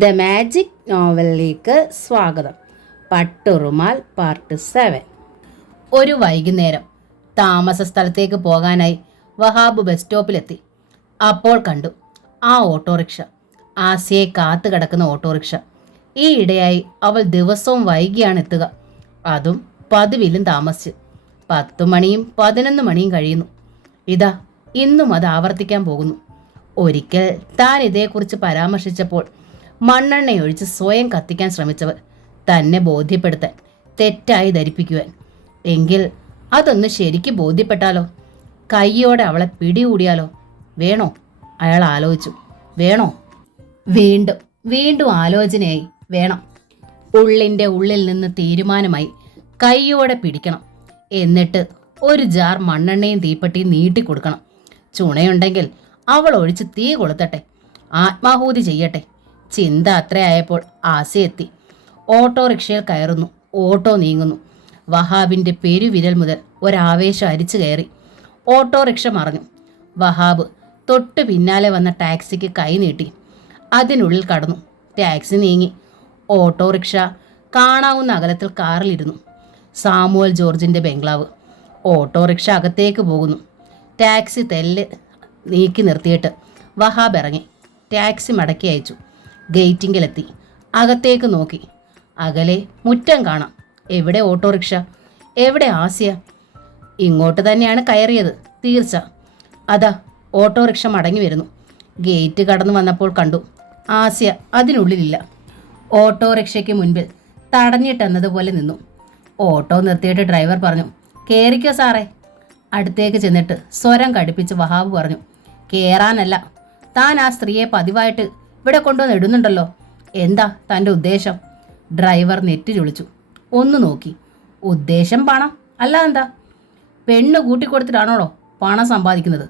The magic നോവലിലേക്ക് സ്വാഗതം. Patturumal part 7. ഒരു വൈകുന്നേരം താമസ സ്ഥലത്തേക്ക് പോകാനായി വഹാബ് ബസ് സ്റ്റോപ്പിലെത്തി. അപ്പോൾ കണ്ടു ആ ഓട്ടോറിക്ഷ, ആസിയെ കാത്തു കിടക്കുന്ന ഓട്ടോറിക്ഷ. ഈ ഇടയായി അവൾ ദിവസവും വൈകിയാണ് എത്തുക, അതും പതിവിലും താമസിച്ച്. 10 മണിയും 11 മണിയും കഴിയുന്നു. ഇതാ ഇന്നും അത് ആവർത്തിക്കാൻ പോകുന്നു. ഒരിക്കൽ താൻ ഇതേക്കുറിച്ച് പരാമർശിച്ചപ്പോൾ മണ്ണെണ്ണയൊഴിച്ച് സ്വയം കത്തിക്കാൻ ശ്രമിച്ചവർ, തന്നെ ബോധ്യപ്പെടുത്താൻ, തെറ്റായി ധരിപ്പിക്കുവാൻ. എങ്കിൽ അതൊന്ന് ശരിക്ക് ബോധ്യപ്പെട്ടാലോ? കയ്യോടെ അവളെ പിടികൂടിയാലോ? വേണോ? അയാൾ ആലോചിച്ചു. വേണോ? വീണ്ടും വീണ്ടും ആലോചനയായി. വേണം. ഉള്ളിൻ്റെ ഉള്ളിൽ നിന്ന് തീരുമാനമായി. കയ്യോടെ പിടിക്കണം. എന്നിട്ട് ഒരു ജാർ മണ്ണെണ്ണയും തീപ്പെട്ടിയും നീട്ടിക്കൊടുക്കണം. ചുണയുണ്ടെങ്കിൽ അവൾ ഒഴിച്ച് തീ കൊളുത്തട്ടെ, ആത്മാഹൂതി ചെയ്യട്ടെ. ചിന്ത അത്രയായപ്പോൾ ആസി എത്തി. ഓട്ടോറിക്ഷയിൽ കയറുന്നു. ഓട്ടോ നീങ്ങുന്നു. വഹാബിൻ്റെ പെരുവിരൽ മുതൽ ഒരാവേശം അരിച്ചു കയറി. ഓട്ടോറിക്ഷ മറഞ്ഞു. വഹാബ് തൊട്ട് പിന്നാലെ വന്ന ടാക്സിക്ക് കൈ നീട്ടി. അതിനുള്ളിൽ കടന്നു. ടാക്സി നീങ്ങി. ഓട്ടോറിക്ഷ കാണാവുന്ന അകലത്തിൽ കാറിലിരുന്നു. സാമുവൽ ജോർജിൻ്റെ ബംഗ്ലാവ്. ഓട്ടോറിക്ഷ അകത്തേക്ക് പോകുന്നു. ടാക്സി തെല്ല് നീക്കി നിർത്തിയിട്ട് വഹാബ് ഇറങ്ങി. ടാക്സി മടക്കി അയച്ചു. ഗേറ്റിങ്കിലെത്തി. അകത്തേക്ക് നോക്കി. അകലെ മുറ്റം കാണാം. എവിടെ ഓട്ടോറിക്ഷ? എവിടെ ആസിയ? ഇങ്ങോട്ട് തന്നെയാണ് കയറിയത്, തീർച്ച. അതാ ഓട്ടോറിക്ഷ മടങ്ങി വരുന്നു. ഗേറ്റ് കടന്നു വന്നപ്പോൾ കണ്ടു ആസിയ അതിനുള്ളിലില്ല. ഓട്ടോറിക്ഷയ്ക്ക് മുൻപിൽ തടഞ്ഞിട്ടെന്നതുപോലെ നിന്നു. ഓട്ടോ നിർത്തിയിട്ട് ഡ്രൈവർ പറഞ്ഞു, കയറിക്കോ സാറേ. അടുത്തേക്ക് ചെന്നിട്ട് സ്വരം കടുപ്പിച്ച് വഹാബ് പറഞ്ഞു, കയറാനല്ല, താൻ ആ സ്ത്രീയെ പതിവായിട്ട് ഇവിടെ കൊണ്ടുവന്ന് ഇടുന്നുണ്ടല്ലോ. എന്താ തൻ്റെ ഉദ്ദേശം? ഡ്രൈവർ നെറ്റി ചൊളിച്ചു. ഒന്ന് നോക്കി. ഉദ്ദേശം പണം അല്ല എന്താ? പെണ്ണ് കൂട്ടിക്കൊടുത്തിട്ടാണോടോ പണം സമ്പാദിക്കുന്നത്?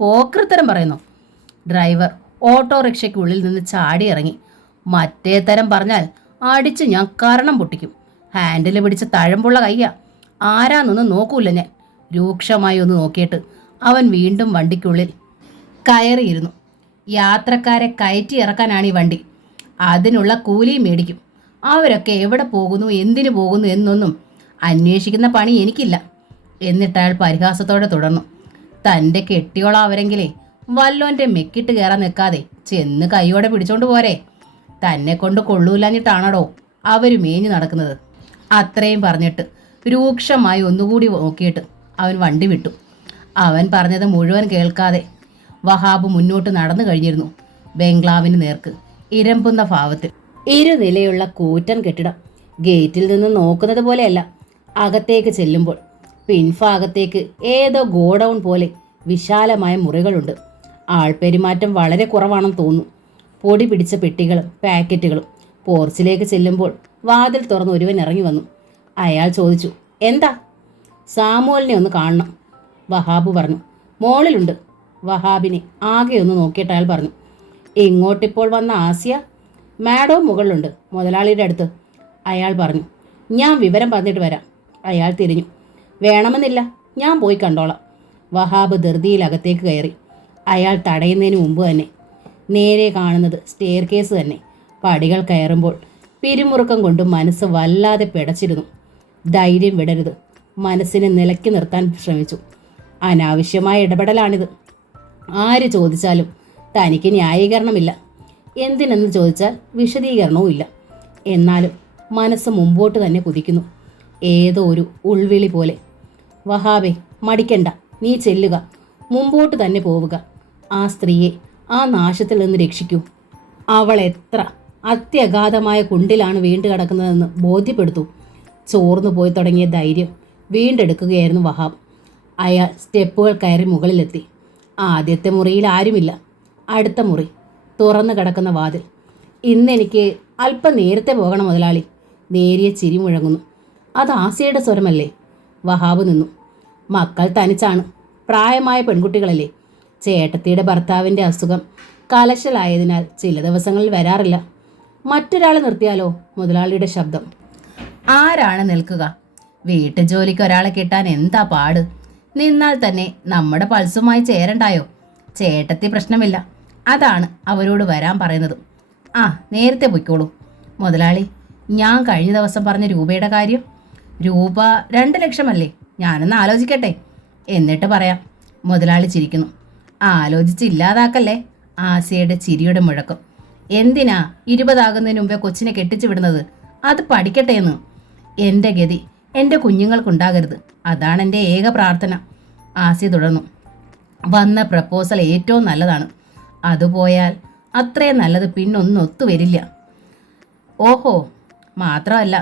പോക്കൃത്തരം പറയുന്നു. ഡ്രൈവർ ഓട്ടോറിക്ഷയ്ക്കുള്ളിൽ നിന്ന് ചാടി ഇറങ്ങി. മറ്റേ തരം പറഞ്ഞാൽ അടിച്ച് ഞാൻ കരണം പൊട്ടിക്കും. ഹാൻഡിൽ പിടിച്ച് തഴമ്പുള്ള കയ്യാ. ആരാന്നൊന്നും നോക്കൂല ഞാൻ. രൂക്ഷമായി ഒന്ന് നോക്കിയിട്ട് അവൻ വീണ്ടും വണ്ടിക്കുള്ളിൽ കയറിയിരുന്നു. യാത്രക്കാരെ കയറ്റി ഇറക്കാനാണ് ഈ വണ്ടി. അതിനുള്ള കൂലിയും മേടിക്കും. അവരൊക്കെ എവിടെ പോകുന്നു, എന്തിനു പോകുന്നു എന്നൊന്നും അന്വേഷിക്കുന്ന പണി എനിക്കില്ല. എന്നിട്ട് അയാൾ പരിഹാസത്തോടെ തുടർന്നു, തൻ്റെ കെട്ടിയോളാവരെങ്കിലേ വല്ലോൻ്റെ മെക്കിട്ട് കയറാൻ നിൽക്കാതെ ചെന്ന് കൈയോടെ പിടിച്ചോണ്ട് പോരെ. തന്നെ കൊണ്ട് കൊള്ളൂലാഞ്ഞിട്ടാണോ അവർ മേഞ്ഞു നടക്കുന്നത്? അത്രയും പറഞ്ഞിട്ട് രൂക്ഷമായി ഒന്നുകൂടി നോക്കിയിട്ട് അവൻ വണ്ടി വിട്ടു. അവൻ പറഞ്ഞത് മുഴുവൻ കേൾക്കാതെ വഹാബ് മുന്നോട്ട് നടന്നു കഴിഞ്ഞിരുന്നു. ബംഗ്ലാവിന് നേർക്ക് ഇരമ്പുന്ന ഭാവത്തിൽ. ഇരുനിലയുള്ള കൂറ്റൻ കെട്ടിടം. ഗേറ്റിൽ നിന്ന് നോക്കുന്നത് പോലെയല്ല. അകത്തേക്ക് ചെല്ലുമ്പോൾ പിൻഭാഗത്തേക്ക് ഏതോ ഗോഡൗൺ പോലെ വിശാലമായ മുറികളുണ്ട്. ആൾപ്പെരുമാറ്റം വളരെ കുറവാണെന്ന് തോന്നുന്നു. പൊടി പിടിച്ച പെട്ടികളും പാക്കറ്റുകളും. പോർച്ചിലേക്ക് ചെല്ലുമ്പോൾ വാതിൽ തുറന്ന് ഒരുവൻ ഇറങ്ങി വന്നു. അയാൾ ചോദിച്ചു, എന്താ? സാമുവലിനെ ഒന്ന് കാണണം. വഹാബ് പറഞ്ഞു, മോളിലുണ്ട്. വഹാബിനെ ആകെ ഒന്ന് നോക്കിയിട്ട് അയാൾ പറഞ്ഞു, ഇങ്ങോട്ടിപ്പോൾ വന്ന ആസിയ? മാഡവും മുകളിലുണ്ട്, മുതലാളിയുടെ അടുത്ത്. അയാൾ പറഞ്ഞു, ഞാൻ വിവരം പറഞ്ഞിട്ട് വരാം. അയാൾ തിരിഞ്ഞു. വേണമെന്നില്ല, ഞാൻ പോയി കണ്ടോളാം. വഹാബ് ധൃതിയിൽ അകത്തേക്ക് കയറി. അയാൾ തടയുന്നതിന് മുമ്പ് തന്നെ നേരെ കാണുന്നത് സ്റ്റെയർ കേസ് തന്നെ. പടികൾ കയറുമ്പോൾ പിരിമുറുക്കം കൊണ്ട് മനസ്സ് വല്ലാതെ പിടച്ചിരുന്നു. ധൈര്യം വിടരുത്. മനസ്സിനെ നിലയ്ക്ക് നിർത്താൻ ശ്രമിച്ചു. അനാവശ്യമായ ഇടപെടലാണിത്. ആര് ചോദിച്ചാലും തനിക്ക് ന്യായീകരണമില്ല. എന്തിനെന്ന് ചോദിച്ചാൽ വിശദീകരണവും ഇല്ല. എന്നാലും മനസ്സ് മുമ്പോട്ട് തന്നെ കുതിക്കുന്നു, ഏതോ ഒരു ഉൾവിളി പോലെ. വഹാബെ, മടിക്കണ്ട, നീ ചെല്ലുക. മുമ്പോട്ട് തന്നെ പോവുക. ആ സ്ത്രീയെ ആ നാശത്തിൽ നിന്ന് രക്ഷിക്കൂ. അവൾ എത്ര അത്യഗാധമായ കുണ്ടിലാണ് വീണ്ടു കിടക്കുന്നതെന്ന് ബോധ്യപ്പെടുത്തൂ. ചോർന്നു പോയി തുടങ്ങിയ ധൈര്യം വീണ്ടെടുക്കുകയായിരുന്നു വഹാബ്. അയാൾ സ്റ്റെപ്പുകൾ കയറി മുകളിലെത്തി. ആദ്യത്തെ മുറിയിൽ ആരുമില്ല. അടുത്ത മുറി, തുറന്നു കിടക്കുന്ന വാതിൽ. ഇന്നെനിക്ക് അല്പം നേരത്തെ പോകണം മുതലാളി. നേരിയ ചിരി മുഴങ്ങുന്നു. അത് ആസിയയുടെ സ്വരമല്ലേ? വഹാബ് നിന്നു. മക്കൾ തനിച്ചാണ്. പ്രായമായ പെൺകുട്ടികളല്ലേ. ചേട്ടത്തിയുടെ ഭർത്താവിൻ്റെ അസുഖം കലശലായതിനാൽ ചില ദിവസങ്ങളിൽ വരാറില്ല. മറ്റൊരാളെ നിർത്തിയാലോ? മുതലാളിയുടെ ശബ്ദം. ആരാണ് നിൽക്കുക? വീട്ടുജോലിക്ക് ഒരാളെ കിട്ടാൻ എന്താ പാട്? നിന്നാൽ തന്നെ നമ്മുടെ പൾസുമായി ചേരണ്ടായോ? ചേട്ടത്തി പ്രശ്നമില്ല, അതാണ് അവരോട് വരാൻ പറയുന്നത്. ആ നേരത്തെ പൊയ്ക്കോളൂ മുതലാളി. ഞാൻ കഴിഞ്ഞ ദിവസം പറഞ്ഞ രൂപയുടെ കാര്യം. രൂപ 2 ലക്ഷമല്ലേ? ഞാനൊന്ന് ആലോചിക്കട്ടെ, എന്നിട്ട് പറയാം. മുതലാളി ചിരിക്കുന്നു. ആലോചിച്ചില്ലാതാക്കല്ലേ. ആസിയയുടെ ചിരിയുടെ മുഴക്കം. എന്തിനാ 20 മുമ്പേ കൊച്ചിനെ കെട്ടിച്ചു വിടുന്നത്? അത് പഠിക്കട്ടെ എന്ന്. എൻ്റെ ഗതി എൻ്റെ കുഞ്ഞുങ്ങൾക്കുണ്ടാകരുത്, അതാണ് എൻ്റെ ഏക പ്രാർത്ഥന. ആസിയ തുടർന്നു. വന്ന പ്രപ്പോസൽ ഏറ്റവും നല്ലതാണ്. അതുപോയാൽ അത്രയും നല്ലത് പിന്നൊന്നും ഒത്തുവരില്ല. ഓഹോ, മാത്രമല്ല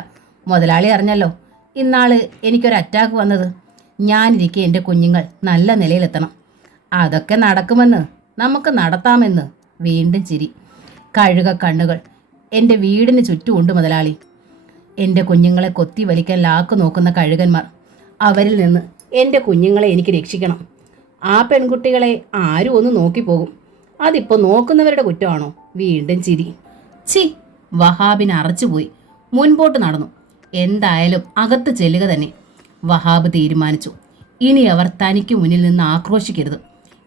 മുതലാളി അറിഞ്ഞല്ലോ ഇന്നാള് എനിക്കൊരു അറ്റാക്ക് വന്നത്. ഞാനിരിക്കെ എൻ്റെ കുഞ്ഞുങ്ങൾ നല്ല നിലയിലെത്തണം. അതൊക്കെ നടക്കുമെന്ന്, നമുക്ക് നടത്താമെന്ന്. വീണ്ടും ചിരി. കഴുക കണ്ണുകൾ എൻ്റെ വീടിന് ചുറ്റുമുണ്ട് മുതലാളി. എൻ്റെ കുഞ്ഞുങ്ങളെ കൊത്തി വലിക്കാൻ ലാക്ക് നോക്കുന്ന കഴുകന്മാർ. അവരിൽ നിന്ന് എൻ്റെ കുഞ്ഞുങ്ങളെ എനിക്ക് രക്ഷിക്കണം. ആ പെൺകുട്ടികളെ ആരും ഒന്ന് നോക്കിപ്പോകും. അതിപ്പോൾ നോക്കുന്നവരുടെ കുറ്റമാണോ? വീണ്ടും ചിരി. ചി, വഹാബിന് അറച്ചുപോയി. മുൻപോട്ട് നടന്നു. എന്തായാലും അകത്ത് ചെല്ലുക തന്നെ. വഹാബ് തീരുമാനിച്ചു. ഇനി അവർ തനിക്ക് മുന്നിൽ നിന്ന് ആക്രോശിക്കരുത്.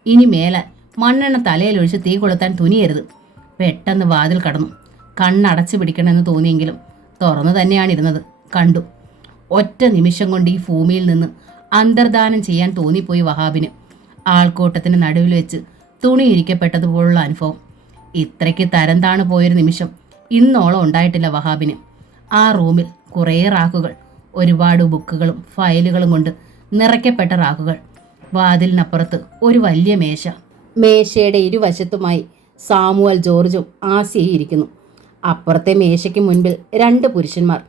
ഇനി മേലാൽ മണ്ണെണ്ണ തലയിലൊഴിച്ച് തീ കൊളുത്താൻ തുനിയരുത്. പെട്ടെന്ന് വാതിൽ കടന്നു. കണ്ണടച്ചു പിടിക്കണമെന്ന് തോന്നിയെങ്കിലും തുറന്നു തന്നെയാണിരുന്നത്. കണ്ടു. ഒറ്റ നിമിഷം കൊണ്ട് ഈ ഭൂമിയിൽ നിന്ന് അന്തർദാനം ചെയ്യാൻ തോന്നിപ്പോയി വഹാബിന്. ആൾക്കൂട്ടത്തിന് നടുവിൽ വെച്ച് തുണിയിരിക്കപ്പെട്ടതുപോലുള്ള അനുഭവം. ഇത്രയ്ക്ക് തരം താണു പോയൊരു നിമിഷം ഇന്നോളം ഉണ്ടായിട്ടില്ല വഹാബിന്. ആ റൂമിൽ കുറേ റാക്കുകൾ, ഒരുപാട് ബുക്കുകളും ഫയലുകളും കൊണ്ട് നിറയ്ക്കപ്പെട്ട റാക്കുകൾ. വാതിലിനപ്പുറത്ത് ഒരു വലിയ മേശ. മേശയുടെ ഇരുവശത്തുമായി സാമുവൽ ജോർജും ആസിയയും ഇരിക്കുന്നു. അപ്പുറത്തെ മേശയ്ക്ക് മുൻപിൽ 2 പുരുഷന്മാർ.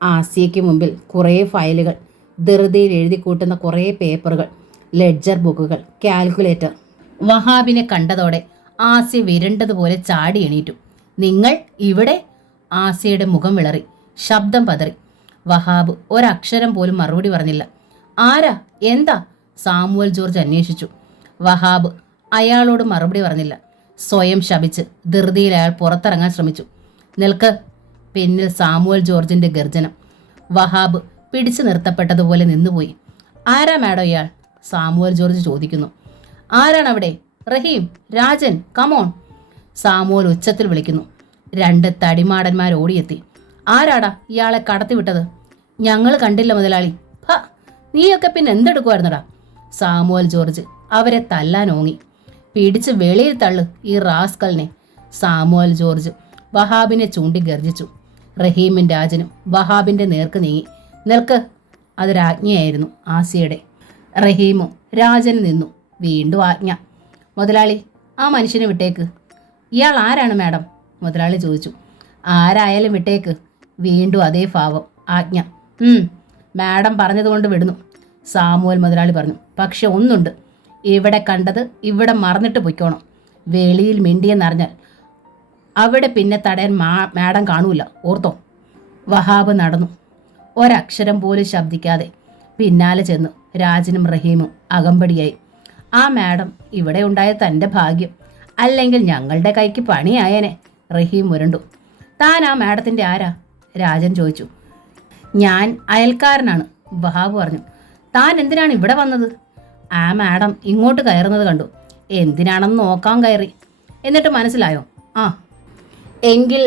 ആസിയയ്ക്ക് മുമ്പിൽ കുറേ ഫയലുകൾ, ധൃതിയിൽ എഴുതി കൂട്ടുന്ന കുറേ പേപ്പറുകൾ, ലെഡ്ജർ ബുക്കുകൾ, കാൽക്കുലേറ്റർ. വഹാബിനെ കണ്ടതോടെ ആസിയ വിരണ്ടതുപോലെ ചാടി എണീറ്റു. നിങ്ങൾ ഇവിടെ? ആസിയയുടെ മുഖം വിളറി, ശബ്ദം പതറി. വഹാബ് ഒരക്ഷരം പോലും മറുപടി പറഞ്ഞില്ല. ആരാ? എന്താ? സാമുവൽ ജോർജ് അന്വേഷിച്ചു. വഹാബ് അയാളോട് മറുപടി പറഞ്ഞില്ല. സ്വയം ശപിച്ച് ധൃതിയിൽ അയാൾ പുറത്തിറങ്ങാൻ ശ്രമിച്ചു. നിൽക്ക്! പിന്നിൽ സാമുവൽ ജോർജിന്റെ ഗർജനം. വഹാബ് പിടിച്ചു നിർത്തപ്പെട്ടതുപോലെ നിന്നുപോയി. ആരാ മാഡം ഇയാൾ? സാമുവൽ ജോർജ് ചോദിക്കുന്നു. ആരാണവിടെ? റഹീം, രാജൻ, കമോൺ! സാമുവൽ ഉച്ചത്തിൽ വിളിക്കുന്നു. 2 തടിമാടന്മാർ ഓടിയെത്തി. ആരാടാ ഇയാളെ കടത്തിവിട്ടത്? ഞങ്ങൾ കണ്ടില്ല മുതലാളി. ഭ, നീയൊക്കെ പിന്നെ എന്തെടുക്കുമായിരുന്നടാ? സാമുവൽ ജോർജ് അവരെ തല്ലാൻ ഓങ്ങി. പിടിച്ച് വെളിയിൽ തള്ളു ഈ റാസ്കലിനെ. സാമുവൽ ജോർജ് വഹാബിനെ ചൂണ്ടി ഗർജിച്ചു. റഹീമും രാജനും വഹാബിന്റെ നേർക്ക് നീങ്ങി. നിൽക്ക്! അതൊരാജ്ഞയായിരുന്നു ആസിയയുടെ. റഹീമും രാജനും നിന്നു. വീണ്ടും ആജ്ഞ. മുതലാളി, ആ മനുഷ്യനെ വിട്ടേക്ക്. ഇയാൾ ആരാണ് മാഡം? മുതലാളി ചോദിച്ചു. ആരായാലും വിട്ടേക്ക്. വീണ്ടും അതേ ഭാവം. ആജ്ഞ. മാഡം പറഞ്ഞതുകൊണ്ട് വിടുന്നു, സാമുവൽ മുതലാളി പറഞ്ഞു. പക്ഷെ ഒന്നുണ്ട്, ഇവിടെ കണ്ടത് ഇവിടെ മറന്നിട്ട് പൊയ്ക്കോണം. വെളിയിൽ മിണ്ടിയെന്നറിഞ്ഞാൽ അവിടെ പിന്നെ തടയാൻ മാഡം കാണൂല, ഓർത്തോ? വഹാബ് നടന്നു. ഒരക്ഷരം പോലും ശബ്ദിക്കാതെ പിന്നാലെ ചെന്നു. രാജനും റഹീമും അകമ്പടിയായി. ആ മാഡം ഇവിടെ ഉണ്ടായ തൻ്റെ ഭാഗ്യം, അല്ലെങ്കിൽ ഞങ്ങളുടെ കൈക്ക് പണിയായേനെ. റഹീം മുരണ്ടു. താൻ ആ മാഡത്തിൻ്റെ ആരാ? രാജൻ ചോദിച്ചു. ഞാൻ അയൽക്കാരനാണ്, വഹാബ് പറഞ്ഞു. താൻ എന്തിനാണ് ഇവിടെ വന്നത്? ആ മാഡം ഇങ്ങോട്ട് കയറുന്നത് കണ്ടു. എന്തിനാണെന്ന് നോക്കാൻ കയറി. എന്നിട്ട് മനസ്സിലായോ? ആ, എങ്കിൽ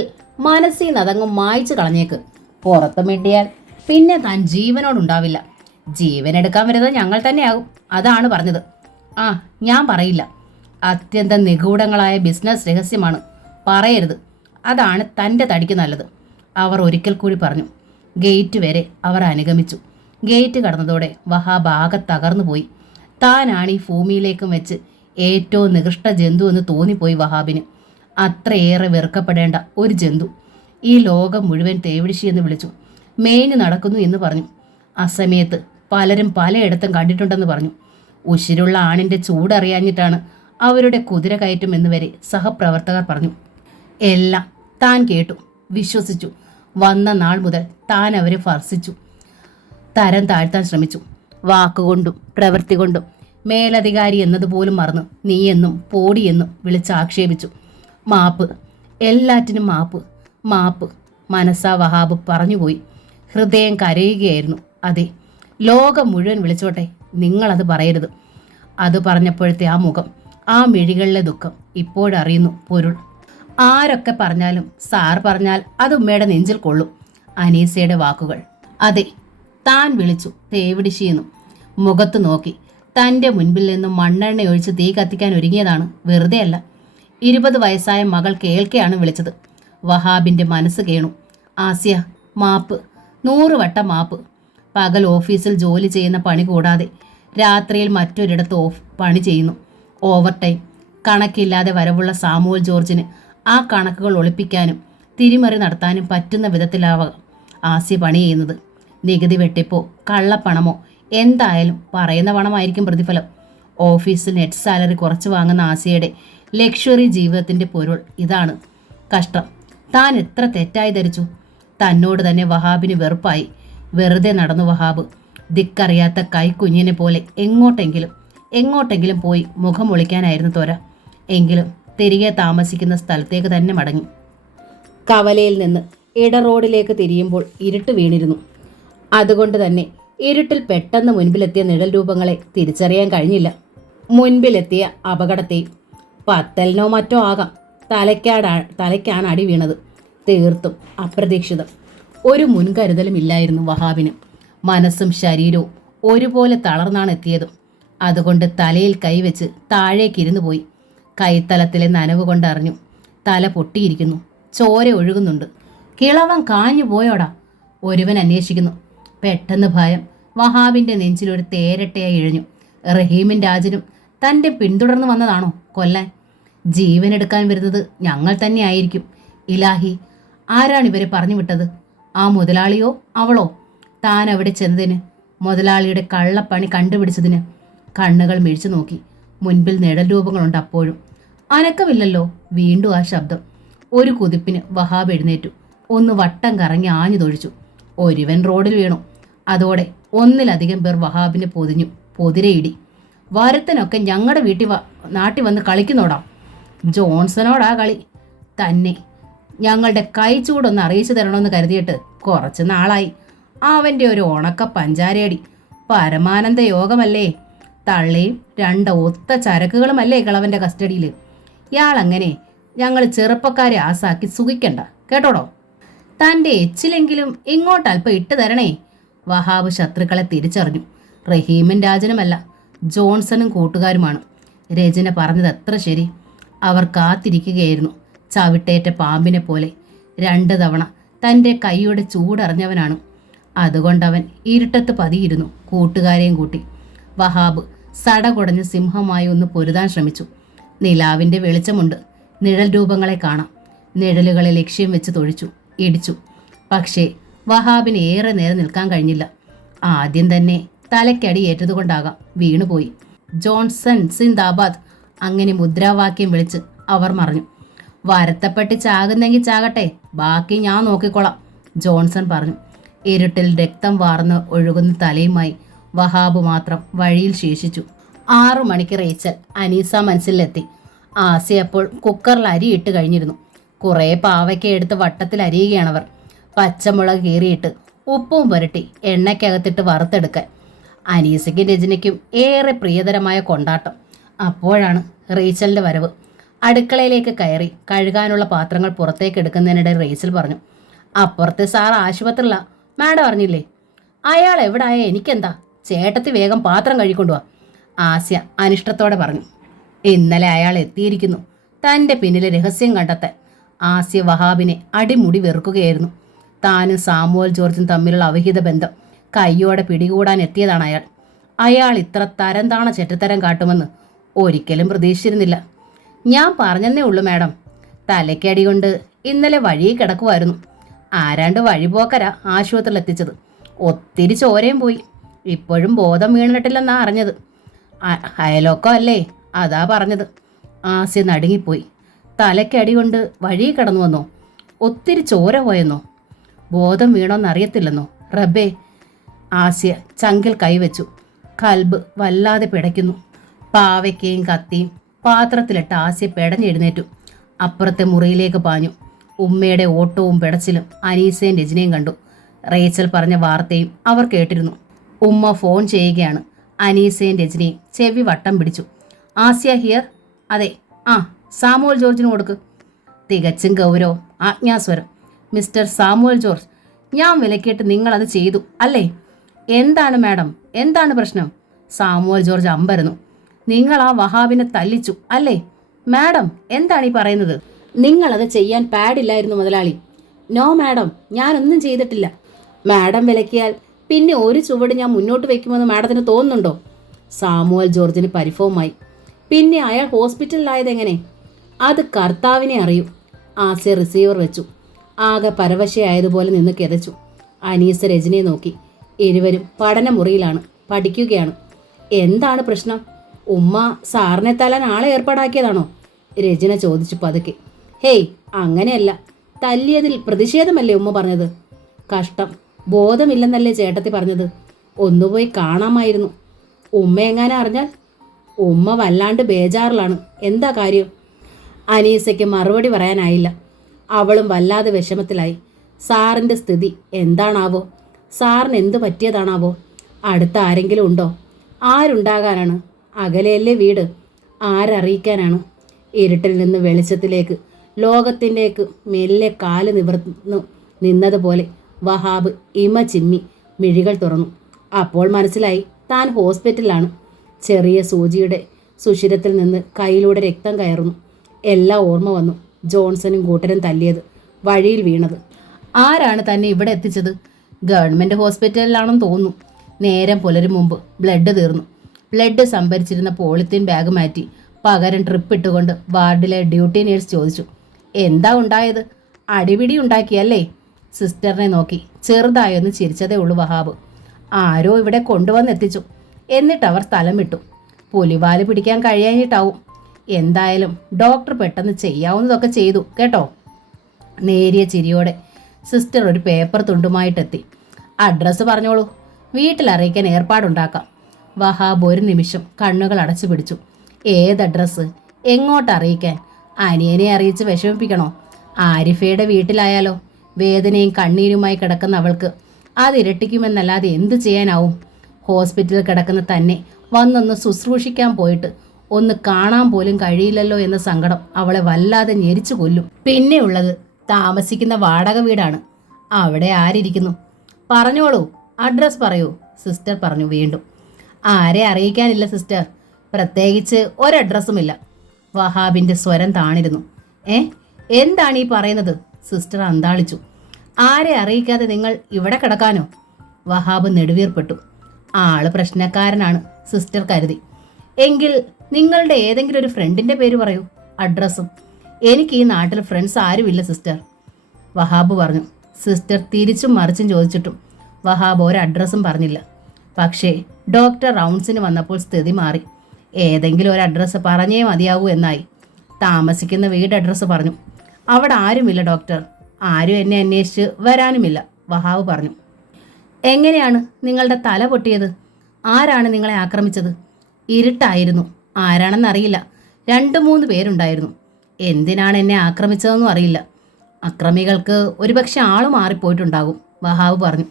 മനസ്സിൽ അതങ്ങ് മായ്ച്ചു കളഞ്ഞേക്ക്. പുറത്ത് മിണ്ടിയാൽ പിന്നെ താൻ ജീവനോടുണ്ടാവില്ല. ജീവനെടുക്കാൻ വരുന്നത് ഞങ്ങൾ തന്നെയാകും, അതാണ് പറഞ്ഞത്. ആ, ഞാൻ പറയില്ല. അത്യന്തം നിഗൂഢങ്ങളായ ബിസിനസ് രഹസ്യമാണ്, പറയരുത്. അതാണ് തൻ്റെ തടിക്ക് നല്ലത്, അവർ ഒരിക്കൽ കൂടി പറഞ്ഞു. ഗേറ്റ് വരെ അവർ അനുഗമിച്ചു. ഗേറ്റ് കടന്നതോടെ വഹാബ് ആകെ തകർന്നു പോയി. താനാണ് ഈ ഭൂമിയിലേക്കും വെച്ച് ഏറ്റവും നികൃഷ്ട ജന്തു എന്ന് തോന്നിപ്പോയി വഹാബിന്. അത്രയേറെ വെറുക്കപ്പെടേണ്ട ഒരു ജന്തു. ഈ ലോകം മുഴുവൻ തേവിടിശി എന്ന് വിളിച്ചു. മേഞ്ഞു നടക്കുന്നു എന്ന് പറഞ്ഞു. അസമയത്ത് പലരും പലയിടത്തും കണ്ടിട്ടുണ്ടെന്ന് പറഞ്ഞു. ഉശിരുള്ള ആണിൻ്റെ ചൂടറിയാഞ്ഞിട്ടാണ് അവരുടെ കുതിര കയറ്റം എന്ന് വരെ സഹപ്രവർത്തകർ പറഞ്ഞു. എല്ലാം താൻ കേട്ടു, വിശ്വസിച്ചു. വന്ന നാൾ മുതൽ താൻ അവരെ ഭർസിച്ചു, തരം താഴ്ത്താൻ ശ്രമിച്ചു. വാക്കുകൊണ്ടും പ്രവൃത്തി കൊണ്ടും മേലധികാരി എന്നതുപോലും മറന്ന് നീയെന്നും പോടിയെന്നും വിളിച്ചാക്ഷേപിച്ചു. മാപ്പ്, എല്ലാറ്റിനും മാപ്പ്, മാപ്പ്. മനസ്സാ വഹാബ് പറഞ്ഞുപോയി. ഹൃദയം കരയുകയായിരുന്നു. അതെ, ലോകം മുഴുവൻ വിളിച്ചോട്ടെ, നിങ്ങളത് പറയരുത്. അത് പറഞ്ഞപ്പോഴത്തെ ആ മുഖം, ആ മിഴികളിലെ ദുഃഖം ഇപ്പോഴറിയുന്നു പൊരുൾ. ആരൊക്കെ പറഞ്ഞാലും സാർ പറഞ്ഞാൽ അത് ഉമ്മയുടെ നെഞ്ചിൽ കൊള്ളും. അനീസയുടെ വാക്കുകൾ. അതെ, താൻ വിളിച്ചു തേവിടിശിയെന്നു. മുഖത്ത് നോക്കി. തൻ്റെ മുൻപിൽ നിന്നും മണ്ണെണ്ണ ഒഴിച്ച് തീ കത്തിക്കാൻ ഒരുങ്ങിയതാണ്, വെറുതെ അല്ല. 20 വയസ്സായ മകൾ കേൾക്കെയാണ് വിളിച്ചത്. വഹാബിൻ്റെ മനസ്സ് കേണു. ആസിയ, മാപ്പ്, 100 വട്ടം മാപ്പ്. പകൽ ഓഫീസിൽ ജോലി ചെയ്യുന്ന പണി കൂടാതെ രാത്രിയിൽ മറ്റൊരിടത്ത് പണി ചെയ്യുന്നു. Overtime. കണക്കില്ലാതെ വരവുള്ള സാമുവൽ ജോർജിന് ആ കണക്കുകൾ ഒളിപ്പിക്കാനും തിരിമറി നടത്താനും പറ്റുന്ന വിധത്തിലാവാം ആസിയ പണി ചെയ്യുന്നത്. നികുതി വെട്ടിപ്പോ കള്ളപ്പണമോ എന്തായാലും പറയുന്ന പണമായിരിക്കും പ്രതിഫലം. ഓഫീസിൽ നെറ്റ് സാലറി കുറച്ച് വാങ്ങുന്ന ആസിയയുടെ ലക്ഷറി ജീവിതത്തിൻ്റെ പൊരുൾ ഇതാണ്. കഷ്ടം. താൻ എത്ര തെറ്റായി ധരിച്ചു. തന്നോട് തന്നെ വഹാബിന് വെറുപ്പായി. വെറുതെ നടന്നു വഹാബ്. ദിക്കറിയാത്ത കൈക്കുഞ്ഞിനെ പോലെ എങ്ങോട്ടെങ്കിലും പോയി മുഖം ഒളിക്കാനായിരുന്നു ത്വര. എങ്കിലും തിരികെ താമസിക്കുന്ന സ്ഥലത്തേക്ക് തന്നെ മടങ്ങി. കവലയിൽ നിന്ന് ഇട റോഡിലേക്ക് തിരിയുമ്പോൾ ഇരുട്ട് വീണിരുന്നു. അതുകൊണ്ട് തന്നെ ഇരുട്ടിൽ പെട്ടെന്ന് മുൻപിലെത്തിയ നിഴൽ രൂപങ്ങളെ തിരിച്ചറിയാൻ കഴിഞ്ഞില്ല. മുൻപിലെത്തിയ അപകടത്തെയും. പത്തലിനോ മറ്റോ ആകാം. തലയ്ക്കാണ് അടി വീണത്. തീർത്തും അപ്രതീക്ഷിതം. ഒരു മുൻകരുതലും ഇല്ലായിരുന്നു വഹാബിന്. മനസ്സും ശരീരവും ഒരുപോലെ തളർന്നാണ് എത്തിയതും. അതുകൊണ്ട് തലയിൽ കൈവച്ച് താഴേക്കിരുന്നു പോയി. കൈത്തലത്തിലെ നനവ് കൊണ്ടറിഞ്ഞു. തല പൊട്ടിയിരിക്കുന്നു. ചോര ഒഴുകുന്നുണ്ട്. കിളവൻ കാഞ്ഞു പോയോടാ, ഒരുവൻ അന്വേഷിക്കുന്നു. പെട്ടെന്ന് ഭയം വഹാബിൻ്റെ നെഞ്ചിലൊരു തേരട്ടയായി ഇഴഞ്ഞു. റഹീമിൻ രാജനും തൻ്റെ പിന്തുടർന്ന് വന്നതാണോ കൊല്ലാൻ? ജീവനെടുക്കാൻ വരുന്നത് ഞങ്ങൾ തന്നെ ആയിരിക്കും. ഇലാഹി, ആരാണിവരെ പറഞ്ഞു വിട്ടത്? ആ മുതലാളിയോ അവളോ? താൻ അവിടെ ചെന്നതിന്, മുതലാളിയുടെ കള്ളപ്പണി കണ്ടുപിടിച്ചതിന്? കണ്ണുകൾ മിഴിച്ചു നോക്കി. മുൻപിൽ നിഴൽ രൂപങ്ങളുണ്ട്. അപ്പോഴും അനക്കമില്ലല്ലോ. വീണ്ടും ആ ശബ്ദം. ഒരു കുതിപ്പിന് വഹാബ് എഴുന്നേറ്റു. ഒന്ന് വട്ടം കറങ്ങി ആഞ്ഞു തൊഴിച്ചു. ഒരുവൻ റോഡിൽ വീണു. അതോടെ ഒന്നിലധികം പേർ വഹാബിനെ പൊതിഞ്ഞു. പൊതിരയിടി. വരത്തനൊക്കെ ഞങ്ങളുടെ നാട്ടിൽ വന്ന് കളിക്കുന്നോടാ. ജോൺസനോടാ കളി. തന്നെ ഞങ്ങളുടെ കൈ ചൂടൊന്ന് അറിയിച്ചു തരണമെന്ന് കരുതിയിട്ട് കുറച്ച് നാളായി. അവൻ്റെ ഒരു ഉണക്ക പഞ്ചാരയടി. പരമാനന്ദ യോഗമല്ലേ. തള്ളയും 2 ഒത്ത ചരക്കുകളുമല്ലേ കിളവൻ്റെ കസ്റ്റഡിയിൽ. ഇയാളങ്ങനെ ഞങ്ങൾ ചെറുപ്പക്കാരെ ആസാക്കി സുഖിക്കണ്ട കേട്ടോടോ. തൻ്റെ എച്ചിലെങ്കിലും ഇങ്ങോട്ടൽപ്പം ഇട്ട് തരണേ. വഹാബ് ശത്രുക്കളെ തിരിച്ചറിഞ്ഞു. റഹീമും രാജനുമല്ല, ജോൺസണും കൂട്ടുകാരുമാണ്. രചന പറഞ്ഞത് എത്ര ശരി. അവർ കാത്തിരിക്കുകയായിരുന്നു. ചവിട്ടേറ്റ പാമ്പിനെ പോലെ. 2 തവണ തൻ്റെ കൈയുടെ ചൂടറിഞ്ഞവനാണ്. അതുകൊണ്ടവൻ ഇരുട്ടത്ത് പതിയിരുന്നു, കൂട്ടുകാരെയും കൂട്ടി. വഹാബ് സടകുടഞ്ഞ് സിംഹമായി ഒന്ന് പൊരുതാൻ ശ്രമിച്ചു. നിലാവിൻ്റെ വെളിച്ചമുണ്ട്. നിഴൽ രൂപങ്ങളെ കാണാം. നിഴലുകളെ ലക്ഷ്യം വെച്ച് തൊഴിച്ചു, ഇടിച്ചു. പക്ഷേ വഹാബിന് ഏറെ നേരം നിൽക്കാൻ കഴിഞ്ഞില്ല. ആദ്യം തന്നെ തലയ്ക്കടി ഏറ്റതുകൊണ്ടാകാം വീണുപോയി. ജോൺസൺ സിന്ദാബാദ് അങ്ങനെ മുദ്രാവാക്യം വിളിച്ച് അവർ മറഞ്ഞു. വരത്തപ്പെട്ട് ചാകുന്നെങ്കിൽ ചാകട്ടെ, ബാക്കി ഞാൻ നോക്കിക്കൊള്ളാം, ജോൺസൺ പറഞ്ഞു. ഇരുട്ടിൽ രക്തം വാർന്ന് ഒഴുകുന്ന തലയുമായി വഹാബ് മാത്രം വഴിയിൽ ശേഷിച്ചു. 6 മണിക്ക് റേച്ചൽ അനീസ മനസ്സിലെത്തി. ആസിയ അപ്പോൾ കുക്കറിൽ അരി ഇട്ട് കഴിഞ്ഞിരുന്നു. കുറേ പാവയ്ക്ക എടുത്ത് വട്ടത്തിൽ അരിയുകയാണവർ. പച്ചമുളക് കീറിയിട്ട് ഉപ്പും പുരട്ടി എണ്ണയ്ക്കകത്തിട്ട് വറുത്തെടുക്കാൻ. അനീസയ്ക്കും രജനിക്കും ഏറെ പ്രിയതരമായ കൊണ്ടാട്ടം. അപ്പോഴാണ് റേച്ചലിൻ്റെ വരവ്. അടുക്കളയിലേക്ക് കയറി കഴുകാനുള്ള പാത്രങ്ങൾ പുറത്തേക്ക് എടുക്കുന്നതിനിടെ റേച്ചൽ പറഞ്ഞു, അപ്പുറത്തെ സാർ ആശുപത്രിയില, മാഡം അറിഞ്ഞില്ലേ? അയാൾ എവിടായ എനിക്കെന്താ, ചേട്ടത്തി വേഗം പാത്രം കഴുകിക്കൊണ്ടുവാ, ആസ്യ അനിഷ്ടത്തോടെ പറഞ്ഞു. ഇന്നലെ അയാൾ എത്തിയിരിക്കുന്നു, തൻ്റെ പിന്നിലെ രഹസ്യം കണ്ടെത്താൻ. ആസ്യ വഹാബിനെ അടിമുടി വെറുക്കുകയായിരുന്നു. താനും സാമുവൽ ജോർജും തമ്മിലുള്ള അവിഹിത ബന്ധം കയ്യോടെ പിടികൂടാൻ എത്തിയതാണ് അയാൾ. അയാൾ ഇത്ര തരംതാണ ചെറ്റത്തരം കാട്ടുമെന്ന് ഒരിക്കലും പ്രതീക്ഷിച്ചിരുന്നില്ല. ഞാൻ പറഞ്ഞെന്നേ ഉള്ളൂ മാഡം, തലയ്ക്കടി കൊണ്ട് ഇന്നലെ വഴി കിടക്കുമായിരുന്നു. ആരാണ്ട് വഴിപോക്കരാ ആശുപത്രിയിൽ എത്തിച്ചത്. ഒത്തിരി ചോരയും പോയി. ഇപ്പോഴും ബോധം വീണിട്ടില്ലെന്നാ അറിഞ്ഞത്. അയലോക്കം അല്ലേ, അതാ പറഞ്ഞത്. ആസ്യ നടുങ്ങിപ്പോയി. തലയ്ക്കടി കൊണ്ട് വഴി കിടന്നു വന്നോ? ഒത്തിരി ചോര പോയെന്നോ? ബോധം വീണോന്നറിയത്തില്ലെന്നോ? റബ്ബേ! ആസ്യ ചങ്കിൽ കൈവച്ചു. കൽബ് വല്ലാതെ പിടയ്ക്കുന്നു. പാവയ്ക്കയും കത്തിയും പാത്രത്തിലിട്ട് ആസ്യ പെടഞ്ഞെഴുന്നേറ്റു. അപ്പുറത്തെ മുറിയിലേക്ക് പാഞ്ഞു. ഉമ്മയുടെ ഓട്ടവും പിടച്ചിലും അനീസയും രജനയും കണ്ടു. റേച്ചൽ പറഞ്ഞ വാർത്തയും അവർ കേട്ടിരുന്നു. ഉമ്മ ഫോൺ ചെയ്യുകയാണ്. അനീസയും രജനയും ചെവി വട്ടം പിടിച്ചു. ആസ്യ ഹിയർ? അതെ. ആ, സാമുവൽ ജോർജിന് കൊടുക്ക്. തികച്ചും ഗൗരവം, ആജ്ഞാസ്വരം. മിസ്റ്റർ സാമുവൽ ജോർജ്, ഞാൻ വിലക്കിയിട്ട് നിങ്ങളത് ചെയ്തു അല്ലേ? എന്താണ് മാഡം, എന്താണ് പ്രശ്നം? സാമുവൽ ജോർജ് അമ്പരന്നു. നിങ്ങൾ ആ വഹാബിനെ തല്ലിച്ചു അല്ലേ? മാഡം എന്താണ് ഈ പറയുന്നത്? നിങ്ങളത് ചെയ്യാൻ പാടില്ലായിരുന്നു മുതലാളി. നോ മാഡം, ഞാനൊന്നും ചെയ്തിട്ടില്ല. മാഡം വിലക്കിയാൽ പിന്നെ ഒരു ചുവട് ഞാൻ മുന്നോട്ട് വയ്ക്കുമെന്ന് മാഡത്തിന് തോന്നുന്നുണ്ടോ? സാമുവൽ ജോർജിന് പരിഭവമായി. പിന്നെ അയാൾ ഹോസ്പിറ്റലിലായതെങ്ങനെ? അത് കർത്താവിനെ അറിയൂ. ആസെ റിസീവർ വെച്ചു. ആകെ പരവശയായതുപോലെ നിന്ന് കിതച്ചു. അനീസ് രജനിയെ നോക്കി. ഇരുവരും പഠനമുറിയിലാണ്, പഠിക്കുകയാണ്. എന്താണ് പ്രശ്നം? ഉമ്മ സാറിനെ തല്ലാൻ ആളെ ഏർപ്പാടാക്കിയതാണോ? രജന ചോദിച്ചു പതുക്കെ. ഹേയ്, അങ്ങനെയല്ല. തല്ലിയതിൽ പ്രതിഷേധമല്ലേ ഉമ്മ പറഞ്ഞത്? കഷ്ടം, ബോധമില്ലെന്നല്ലേ ചേട്ടത്തി പറഞ്ഞത്? ഒന്നുപോയി കാണാമായിരുന്നു. ഉമ്മ എങ്ങാനും അറിഞ്ഞാൽ? ഉമ്മ വല്ലാണ്ട് ബേജാറിലാണ്. എന്താ കാര്യം? അനീസയ്ക്ക് മറുപടി പറയാനായില്ല. അവളും വല്ലാതെ വിഷമത്തിലായി. സാറിൻ്റെ സ്ഥിതി എന്താണാവോ? സാറിന് എന്ത് പറ്റിയതാണാവോ? അടുത്ത ആരെങ്കിലും ഉണ്ടോ? ആരുണ്ടാകാനാണ്? അകലെയല്ലേ വീട്, ആരറിയിക്കാനാണ്? ഇരുട്ടിൽ നിന്ന് വെളിച്ചത്തിലേക്ക്, ലോകത്തിലേക്ക് മെല്ലെ കാല് നിവർന്നു നിന്നതുപോലെ വഹാബ് ഇമ ചിമ്മി മിഴികൾ തുറന്നു. അപ്പോൾ മനസ്സിലായി താൻ ഹോസ്പിറ്റലിലാണ്. ചെറിയ സൂചിയുടെ സുഷിരത്തിൽ നിന്ന് കയ്യിലൂടെ രക്തം കയറുന്നു. എല്ലാം ഓർമ്മ വന്നു. ജോൺസണും കൂട്ടരും തല്ലിയത്, വഴിയിൽ വീണത്. ആരാണ് തന്നെ ഇവിടെ എത്തിച്ചത്? ഗവൺമെൻറ് ഹോസ്പിറ്റലിലാണെന്ന് തോന്നുന്നു. നേരം പുലരും മുമ്പ് ബ്ലഡ് തീർന്നു. ബ്ലഡ് സംഭരിച്ചിരുന്ന പോളിത്തീൻ ബാഗ് മാറ്റി പകരം ട്രിപ്പ് ഇട്ടുകൊണ്ട് വാർഡിലെ ഡ്യൂട്ടി നേഴ്സ് ചോദിച്ചു, എന്താ ഉണ്ടായത്? അടിപിടി ഉണ്ടാക്കിയല്ലേ? സിസ്റ്ററിനെ നോക്കി ചെറുതായൊന്ന് ചിരിച്ചതേ ഉള്ളൂ വഹാബ്. ആരോ ഇവിടെ കൊണ്ടുവന്നെത്തിച്ചു. എന്നിട്ടവർ സ്ഥലം വിട്ടു. പുലിവാല് പിടിക്കാൻ കഴിയാഞ്ഞിട്ടാവും. എന്തായാലും ഡോക്ടർ പെട്ടെന്ന് ചെയ്യാവുന്നതൊക്കെ ചെയ്തു കേട്ടോ. നേരിയ ചിരിയോടെ സിസ്റ്റർ ഒരു പേപ്പർ തുണ്ടുമായിട്ടെത്തി. അഡ്രസ്സ് പറഞ്ഞോളൂ, വീട്ടിൽ അറിയിക്കാൻ ഏർപ്പാടുണ്ടാക്കാം. വഹാബ് ഒരു നിമിഷം കണ്ണുകൾ അടച്ചു പിടിച്ചു. ഏത് അഡ്രസ്സ്? എങ്ങോട്ട് അറിയിക്കാൻ? അനിയനെ അറിയിച്ച് വിഷമിപ്പിക്കണോ? ആരിഫയുടെ വീട്ടിലായാലോ? വേദനയും കണ്ണീരുമായി കിടക്കുന്ന അവൾക്ക് അതിരട്ടിക്കുമെന്നല്ലാതെ എന്തു ചെയ്യാനാവും? ഹോസ്പിറ്റലിൽ കിടക്കുന്ന തന്നെ വന്നൊന്ന് ശുശ്രൂഷിക്കാൻ പോയിട്ട് ഒന്ന് കാണാൻ പോലും കഴിയില്ലല്ലോ എന്ന സങ്കടം അവളെ വല്ലാതെ ഞെരിച്ചു കൊല്ലും. പിന്നെയുള്ളത് താമസിക്കുന്ന വാടക വീടാണ്. അവിടെ ആരിയ്ക്കുന്നു? പറഞ്ഞോളൂ, അഡ്രസ് പറയൂ. സിസ്റ്റർ പറഞ്ഞു വീണ്ടും. ആരെ അറിയിക്കാനില്ല സിസ്റ്റർ, പ്രത്യേകിച്ച് ഒരഡ്രസ്സുമില്ല. വഹാബിൻ്റെ സ്വരം താണിരുന്നു. എന്താണ് ഈ പറയുന്നത്? സിസ്റ്റർ അന്താളിച്ചു. ആരെ അറിയിക്കാതെ നിങ്ങൾ ഇവിടെ കിടക്കാനോ? വഹാബ് നെടുവീർപ്പെട്ടു. ആള് പ്രശ്നക്കാരനാണ് സിസ്റ്റർ കരുതി. എങ്കിൽ നിങ്ങളുടെ ഏതെങ്കിലും ഒരു ഫ്രണ്ടിൻ്റെ പേര് പറയൂ, അഡ്രസ്സും. എനിക്ക് ഈ നാട്ടിൽ ഫ്രണ്ട്സ് ആരുമില്ല സിസ്റ്റർ, വഹാബ് പറഞ്ഞു. സിസ്റ്റർ തിരിച്ചും മറിച്ചും ചോദിച്ചിട്ടും വഹാബ് ഒരു അഡ്രസ്സും പറഞ്ഞില്ല. പക്ഷേ ഡോക്ടർ റൗണ്ട്സിന് വന്നപ്പോൾ സ്ഥിതി മാറി. ഏതെങ്കിലും ഒരു അഡ്രസ്സ് പറഞ്ഞേ മതിയാകൂ എന്നായി. താമസിക്കുന്ന വീട് അഡ്രസ്സ് പറഞ്ഞു. അവിടെ ആരുമില്ല ഡോക്ടർ, ആരും എന്നെ അന്വേഷിച്ച് വരാനുമില്ല, വഹാബ് പറഞ്ഞു. എങ്ങനെയാണ് നിങ്ങളുടെ തല പൊട്ടിയത്? ആരാണ് നിങ്ങളെ ആക്രമിച്ചത്? ഇരുട്ടായിരുന്നു, ആരാണെന്നറിയില്ല. 2-3 പേരുണ്ടായിരുന്നു. എന്തിനാണ് എന്നെ ആക്രമിച്ചതെന്നും അറിയില്ല. അക്രമികൾക്ക് ഒരുപക്ഷെ ആള് മാറിപ്പോയിട്ടുണ്ടാകും, വഹാബ് പറഞ്ഞു.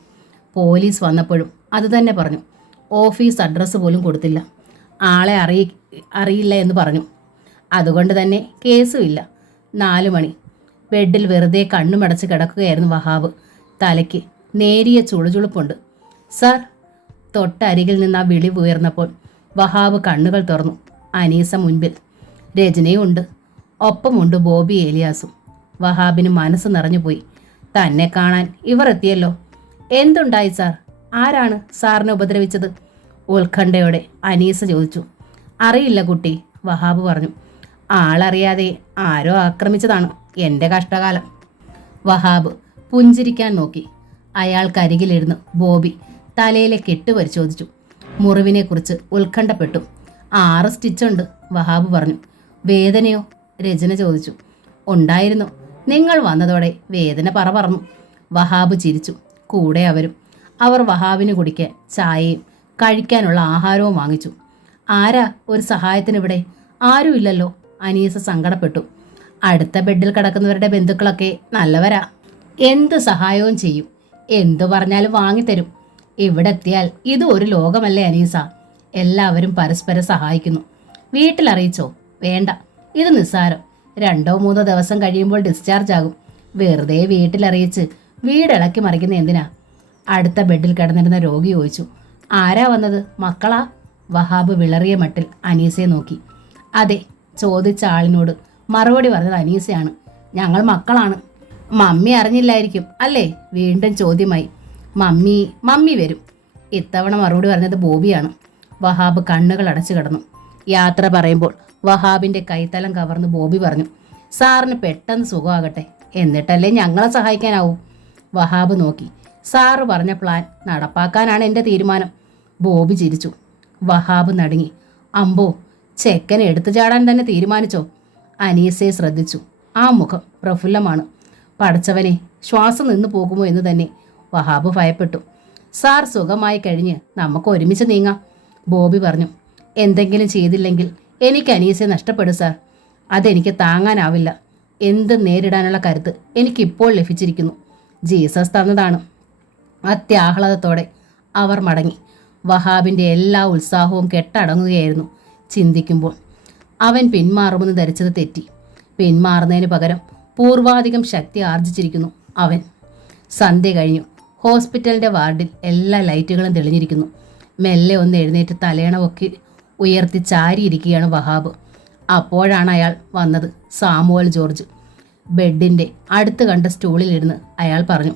പോലീസ് വന്നപ്പോഴും അതുതന്നെ പറഞ്ഞു. ഓഫീസ് അഡ്രസ്സ് പോലും കൊടുത്തില്ല. ആളെ അറിയില്ല എന്ന് പറഞ്ഞു. അതുകൊണ്ട് തന്നെ കേസുമില്ല. 4 മണി. ബെഡിൽ വെറുതെ കണ്ണുമടച്ച് കിടക്കുകയായിരുന്നു വഹാബ്. തലയ്ക്ക് നേരിയ ചുളുചുളുപ്പുണ്ട്. സർ, തൊട്ടരികിൽ നിന്ന് ആ വിളി ഉയർന്നപ്പോൾ വഹാബ് കണ്ണുകൾ തുറന്നു. അനീസ മുൻപിൽ, രജനയും ഉണ്ട്. ഒപ്പമുണ്ട് ബോബി ഏലിയാസും. വഹാബിന് മനസ്സ് നിറഞ്ഞുപോയി. തന്നെ കാണാൻ ഇവർ എത്തിയല്ലോ. എന്തുണ്ടായി സാർ? ആരാണ് സാറിനെ ഉപദ്രവിച്ചത്? ഉത്കണ്ഠയോടെ അനീസ ചോദിച്ചു. അറിയില്ല കുട്ടി, വഹാബ് പറഞ്ഞു. ആളറിയാതെ ആരോ ആക്രമിച്ചതാണ്. എൻ്റെ കഷ്ടകാലം. വഹാബ് പുഞ്ചിരിക്കാൻ നോക്കി. അയാൾക്കരികിലിരുന്ന് ബോബി തലയിലെ കെട്ട് പരിശോധിച്ചു. മുറിവിനെക്കുറിച്ച് ഉത്കണ്ഠപ്പെട്ടു. 6 സ്റ്റിച്ചുണ്ട്, വഹാബ് പറഞ്ഞു. വേദനയോ? രചന ചോദിച്ചു. ഉണ്ടായിരുന്നു. നിങ്ങൾ വന്നതോടെ വേദന പറന്നു. വഹാബ് ചിരിച്ചു. കൂടെ അവരും. അവർ വഹാബിന് കുടിക്കാൻ ചായയും കഴിക്കാനുള്ള ആഹാരവും വാങ്ങിച്ചു. ആരാ ഒരു സഹായത്തിനിവിടെ? ആരുമില്ലല്ലോ, അനീസ സങ്കടപ്പെട്ടു. അടുത്ത ബെഡിൽ കിടക്കുന്നവരുടെ ബന്ധുക്കളൊക്കെ നല്ലവരാ. എന്ത് സഹായവും ചെയ്യും, എന്തു പറഞ്ഞാലും വാങ്ങിത്തരും. ഇവിടെ എത്തിയാൽ ഇത് ഒരു ലോകമല്ലേ അനീസ. എല്ലാവരും പരസ്പരം സഹായിക്കുന്നു. വീട്ടിലറിയിച്ചോ? വേണ്ട, ഇത് നിസ്സാരം. 2-3 ദിവസം കഴിയുമ്പോൾ ഡിസ്ചാർജ് ആകും. വെറുതെ വീട്ടിലറിയിച്ച് വീടിളക്കി മറിക്കുന്ന എന്തിനാ? അടുത്ത ബെഡിൽ കിടന്നിരുന്ന രോഗി ചോദിച്ചു. ആരാ വന്നത്? മക്കളാ? വഹാബ് വിളറിയ മട്ടിൽ അനീസയെ നോക്കി. അതെ, ചോദിച്ച ആളിനോട് മറുപടി പറഞ്ഞത് അനീസയാണ്. ഞങ്ങൾ മക്കളാണ്. മമ്മി അറിഞ്ഞില്ലായിരിക്കും അല്ലേ? വീണ്ടും ചോദ്യമായി. മമ്മി വരും. ഇത്തവണ മറുപടി പറഞ്ഞത് ബോബിയാണ്. വഹാബ് കണ്ണുകൾ അടച്ചു കിടന്നു. യാത്ര പറയുമ്പോൾ വഹാബിൻ്റെ കൈത്തലം കവർന്ന് ബോബി പറഞ്ഞു, സാറിന് പെട്ടെന്ന് സുഖമാകട്ടെ, എന്നിട്ടല്ലേ ഞങ്ങളെ സഹായിക്കാനാവൂ. വഹാബ് നോക്കി. സാറ് പറഞ്ഞ പ്ലാൻ നടപ്പാക്കാനാണ് എൻ്റെ തീരുമാനം. ബോബി ചിരിച്ചു. വഹാബ് നടുങ്ങി. അമ്പോ, ചെക്കനെ എടുത്തു ചാടാൻ തന്നെ തീരുമാനിച്ചോ? അനീസയെ ശ്രദ്ധിച്ചു. ആ മുഖം പ്രഫുല്ലമാണ്. പടച്ചവനെ, ശ്വാസം നിന്നു പോകുമോ എന്ന് തന്നെ വഹാബ് ഭയപ്പെട്ടു. സാർ സുഖമായി കഴിഞ്ഞ് നമുക്ക് ഒരുമിച്ച് നീങ്ങാം, ബോബി പറഞ്ഞു. എന്തെങ്കിലും ചെയ്തില്ലെങ്കിൽ എനിക്ക് അനീസയെ നഷ്ടപ്പെടും സാർ. അതെനിക്ക് താങ്ങാനാവില്ല. എന്തും നേരിടാനുള്ള കരുത്ത് എനിക്കിപ്പോൾ ലഭിച്ചിരിക്കുന്നു. ജീസസ് തന്നതാണ്. അത്യാഹ്ലാദത്തോടെ അവർ മടങ്ങി. വഹാബിൻ്റെ എല്ലാ ഉത്സാഹവും കെട്ടടങ്ങുകയായിരുന്നു. ചിന്തിക്കുമ്പോൾ അവൻ പിന്മാറുമെന്ന് ധരിച്ചത് തെറ്റി. പിന്മാറുന്നതിന് പകരം പൂർവാധികം ശക്തി ആർജിച്ചിരിക്കുന്നു അവൻ. സന്ധ്യ കഴിഞ്ഞു. ഹോസ്പിറ്റലിൻ്റെ വാർഡിൽ എല്ലാ ലൈറ്റുകളും തെളിഞ്ഞിരിക്കുന്നു. മെല്ലെ ഒന്ന് എഴുന്നേറ്റ് തലയണമൊക്കെ ഉയർത്തി ചാരിയിരിക്കുകയാണ് വഹാബ്. അപ്പോഴാണ് അയാൾ വന്നത്. Samuel George. ബെഡിൻ്റെ അടുത്ത് കണ്ട സ്റ്റൂളിലിരുന്ന് അയാൾ പറഞ്ഞു,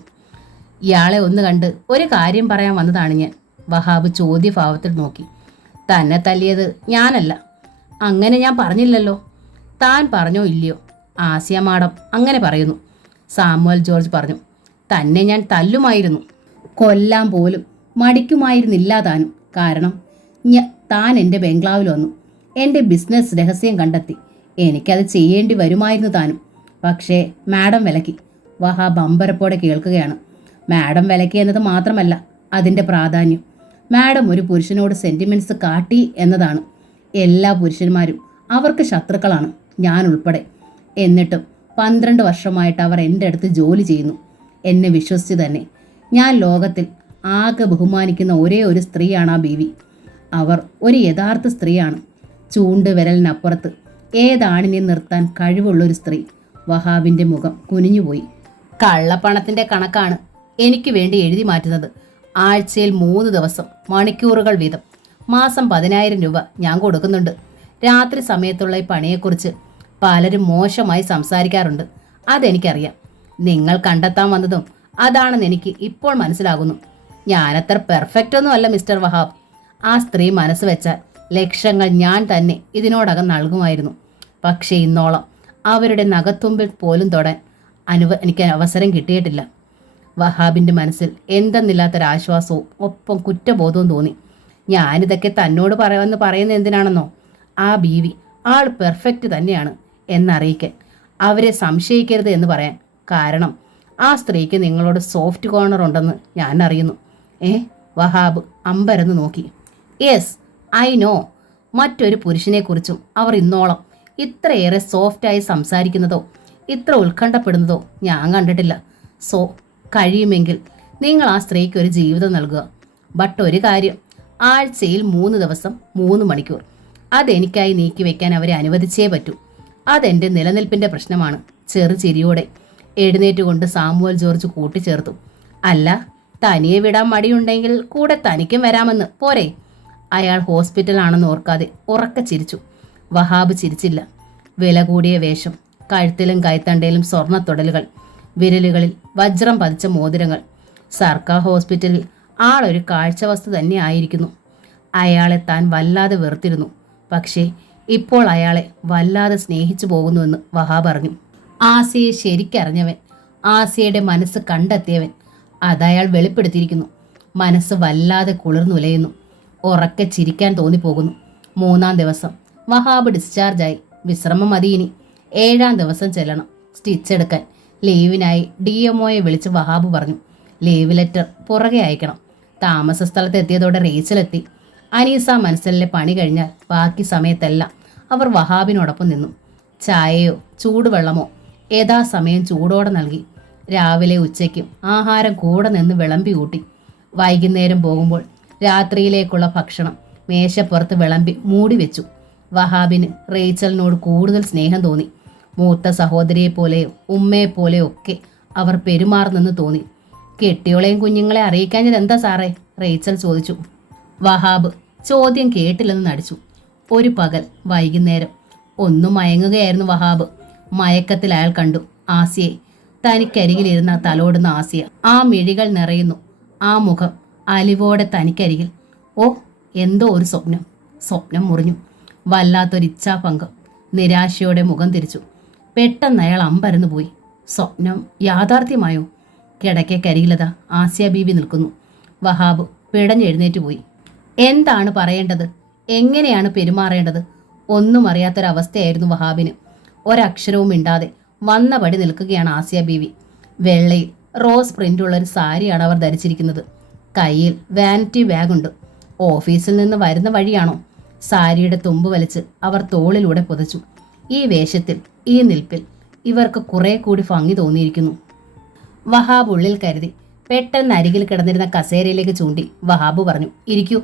ഇയാളെ ഒന്ന് കണ്ട് ഒരു കാര്യം പറയാൻ വന്നതാണ് ഞാൻ. വഹാബ് ചോദ്യഭാവത്തിൽ നോക്കി. തന്നെ തല്ലിയത് ഞാനല്ല. അങ്ങനെ ഞാൻ പറഞ്ഞില്ലല്ലോ. താൻ പറഞ്ഞോ ഇല്ലയോ? ആസിയ മാഡം അങ്ങനെ പറയുന്നു. സാമുവൽ ജോർജ് പറഞ്ഞു. തന്നെ ഞാൻ തല്ലുമായിരുന്നു, കൊല്ലാൻ പോലും മടിക്കുമായിരുന്നില്ല താനും. കാരണം താൻ എൻ്റെ ബംഗ്ലാവിൽ വന്നു, എൻ്റെ ബിസിനസ് രഹസ്യം കണ്ടെത്തി. എനിക്കത് ചെയ്യേണ്ടി വരുമായിരുന്നു താനും. പക്ഷേ മാഡം വിലക്കി. വഹാബ് അമ്പരപ്പോടെ കേൾക്കുകയാണ്. മാഡം വിലക്കി എന്നത് മാത്രമല്ല അതിൻ്റെ പ്രാധാന്യം. മാഡം ഒരു പുരുഷനോട് സെൻറ്റിമെൻറ്റ്സ് കാട്ടി എന്നതാണ്. എല്ലാ പുരുഷന്മാരും അവർക്ക് ശത്രുക്കളാണ്, ഞാൻ ഉൾപ്പെടെ. എന്നിട്ടും 12 വർഷമായിട്ട് അവർ എൻ്റെ അടുത്ത് ജോലി ചെയ്യുന്നു, എന്നെ വിശ്വസിച്ച് തന്നെ. ഞാൻ ലോകത്തിൽ ആകെ ബഹുമാനിക്കുന്ന ഒരേ ഒരു സ്ത്രീയാണ് ആ ബീവി. അവർ ഒരു യഥാർത്ഥ സ്ത്രീയാണ്. ചൂണ്ട് വിരലിനപ്പുറത്ത് ഏതാണിനെ നിർത്താൻ കഴിവുള്ളൊരു സ്ത്രീ. വഹാബിൻ്റെ മുഖം കുനിഞ്ഞുപോയി. കള്ളപ്പണത്തിൻ്റെ കണക്കാണ് എനിക്ക് വേണ്ടി എഴുതി മാറ്റുന്നത്. ആഴ്ചയിൽ 3 ദിവസം മണിക്കൂറുകൾ വീതം മാസം 10,000 രൂപ ഞാൻ കൊടുക്കുന്നുണ്ട്. രാത്രി സമയത്തുള്ള ഈ പണിയെക്കുറിച്ച് പലരും മോശമായി സംസാരിക്കാറുണ്ട്. അതെനിക്കറിയാം. നിങ്ങൾ കണ്ടെത്താൻ വന്നതും അതാണെന്ന് എനിക്ക് ഇപ്പോൾ മനസ്സിലാകുന്നു. ഞാനത്ര പെർഫെക്റ്റ് ഒന്നും അല്ല മിസ്റ്റർ വഹാബ്. ആ സ്ത്രീ മനസ്സ് വെച്ചാൽ ലക്ഷങ്ങൾ ഞാൻ തന്നെ ഇതിനോടകം നൽകുമായിരുന്നു. പക്ഷേ ഇന്നോളം അവരുടെ നഖത്തുമ്പിൽ പോലും തൊടാൻ എനിക്ക് അവസരം കിട്ടിയിട്ടില്ല. വഹാബിൻ്റെ മനസ്സിൽ എന്തെന്നില്ലാത്തൊരാശ്വാസവും ഒപ്പം കുറ്റബോധവും തോന്നി. ഞാനിതൊക്കെ തന്നോട് പറയാമെന്ന് പറയുന്നത് എന്തിനാണെന്നോ? ആ ബീവി ആൾ പെർഫെക്റ്റ് തന്നെയാണ് എന്നറിയിക്കാൻ, അവരെ സംശയിക്കരുത് എന്ന് പറയാൻ. കാരണം ആ സ്ത്രീക്ക് നിങ്ങളോട് സോഫ്റ്റ് കോർണർ ഉണ്ടെന്ന് ഞാൻ അറിയുന്നു. വഹാബ് അമ്പരന്ന് നോക്കി. Yes, I know. മറ്റൊരു പുരുഷനെക്കുറിച്ചും അവർ ഇന്നോളം ഇത്രയേറെ സോഫ്റ്റായി സംസാരിക്കുന്നതോ ഇത്ര ഉത്കണ്ഠപ്പെടുന്നതോ ഞാൻ കണ്ടിട്ടില്ല. സോ കഴിയുമെങ്കിൽ നിങ്ങൾ ആ സ്ത്രീക്ക് ഒരു ജീവിതം നൽകുക. ബട്ട് ഒരു കാര്യം, ആഴ്ചയിൽ 3 ദിവസം 3 മണിക്കൂർ അതെനിക്കായി നീക്കി വെക്കാൻ അവരെ അനുവദിച്ചേ പറ്റൂ. അതെൻ്റെ നിലനിൽപ്പിൻ്റെ പ്രശ്നമാണ്. ചെറുചിരിയോടെ എഴുന്നേറ്റുകൊണ്ട് സാമുവൽ ജോർജ് കൂട്ടിച്ചേർത്തു. അല്ല, തനിയെ വിടാൻ മടിയുണ്ടെങ്കിൽ കൂടെ തനിക്കും വരാമെന്ന് പോരെ? അയാൾ ഹോസ്പിറ്റലാണെന്ന് ഓർക്കാതെ ഉറക്കെ ചിരിച്ചു. വഹാബ് ചിരിച്ചില്ല. വില കൂടിയ വേഷം, കഴുത്തിലും കൈത്തണ്ടയിലും സ്വർണ്ണത്തൊടലുകൾ, വിരലുകളിൽ വജ്രം പതിച്ച മോതിരങ്ങൾ. സർക്കാർ ഹോസ്പിറ്റലിൽ ആളൊരു കാഴ്ചവസ്തു തന്നെ ആയിരിക്കുന്നു. അയാളെ താൻ വല്ലാതെ വെറുത്തിരുന്നു. പക്ഷേ ഇപ്പോൾ അയാളെ വല്ലാതെ സ്നേഹിച്ചു പോകുന്നുവെന്ന് വഹാബ് അറിഞ്ഞു. ആസിയെ ശരിക്കറിഞ്ഞവൻ, ആസിയയുടെ മനസ്സ് കണ്ടെത്തിയവൻ, അതയാൾ വെളിപ്പെടുത്തിയിരിക്കുന്നു. മനസ്സ് വല്ലാതെ കുളിർന്നുലയുന്നു. ഉറക്കെ ചിരിക്കാൻ തോന്നിപ്പോകുന്നു. 3-ാം ദിവസം വഹാബ് ഡിസ്ചാർജായി. വിശ്രമം മതി ഇനി. 7-ാം ദിവസം ചെല്ലണം സ്റ്റിച്ച് എടുക്കാൻ. ലീവിനായി DMOയെ വിളിച്ച് വഹാബ് പറഞ്ഞു. ലീവ് ലെറ്റർ പുറകെ അയക്കണം. താമസ സ്ഥലത്ത് എത്തിയതോടെ റേച്ചലെത്തി. അനീസ മനസ്സിലെ പണി കഴിഞ്ഞാൽ ബാക്കി സമയത്തെല്ലാം അവർ വഹാബിനോടൊപ്പം നിന്നു. ചായയോ ചൂടുവെള്ളമോ യഥാസമയം ചൂടോടെ നൽകി. രാവിലെ ഉച്ചയ്ക്കും ആഹാരം കൂടെ നിന്ന് വിളമ്പി കൂട്ടി. വൈകുന്നേരം പോകുമ്പോൾ രാത്രിയിലേക്കുള്ള ഭക്ഷണം മേശപ്പുറത്ത് വിളമ്പി മൂടി വെച്ചു. വഹാബിന് റേച്ചലിനോട് കൂടുതൽ സ്നേഹം തോന്നി. മൂത്ത സഹോദരിയെപ്പോലെയോ ഉമ്മയെപ്പോലെയോ ഒക്കെ അവർ പെരുമാറുന്നെന്ന് തോന്നി. കെട്ടിയോളെയും കുഞ്ഞുങ്ങളെ അറിയിക്കാഞ്ഞത് എന്താ സാറേ? റേച്ചൽ ചോദിച്ചു. വഹാബ് ചോദ്യം കേട്ടില്ലെന്ന് നടിച്ചു. ഒരു പകൽ വൈകുന്നേരം ഒന്നും മയങ്ങുകയായിരുന്നു വഹാബ്. മയക്കത്തിൽ അയാൾ കണ്ടു ആസിയെ. തനിക്കരികിലിരുന്ന തലോടുന്ന ആസിയ. ആ മിഴികൾ നിറയുന്നു, ആ മുഖം അലിവോടെ തനിക്കരികിൽ. ഓ, എന്തോ ഒരു സ്വപ്നം മുറിഞ്ഞു. വല്ലാത്തൊരിച്ഛാഭംഗം. നിരാശയോടെ മുഖം തിരിച്ചു. പെട്ടെന്ന് അയാൾ അമ്പരന്നു പോയി. സ്വപ്നം യാഥാർത്ഥ്യമായോ? കിടക്കക്കരികിലതാ ആസിയ ബീബി നിൽക്കുന്നു. വഹാബ് പിടഞ്ഞെഴുന്നേറ്റ് പോയി. എന്താണ് പറയേണ്ടത്, എങ്ങനെയാണ് പെരുമാറേണ്ടത് ഒന്നും അറിയാത്തൊരവസ്ഥയായിരുന്നു വഹാബിന്. ഒരക്ഷരവും മിണ്ടാതെ വന്നപടി നിൽക്കുകയാണ് ആസിയ ബീവി. വെള്ളയിൽ റോസ് പ്രിൻ്റുള്ളൊരു സാരിയാണ് അവർ ധരിച്ചിരിക്കുന്നത്. കയ്യിൽ വാനിറ്റി ബാഗുണ്ട്. ഓഫീസിൽ നിന്ന് വരുന്ന വഴിയാണോ? സാരിയുടെ തുമ്പ് വലിച്ച് അവർ തോളിലൂടെ പുതച്ചു. ഈ വേഷത്തിൽ, ഈ നിൽപ്പിൽ ഇവർക്ക് കുറെ കൂടി ഭംഗി തോന്നിയിരിക്കുന്നു. വഹാബ് ഉള്ളിൽ കരുതി. പെട്ടെന്ന് അരികിൽ കിടന്നിരുന്ന കസേരയിലേക്ക് ചൂണ്ടി വഹാബ് പറഞ്ഞു, ഇരിക്കൂ.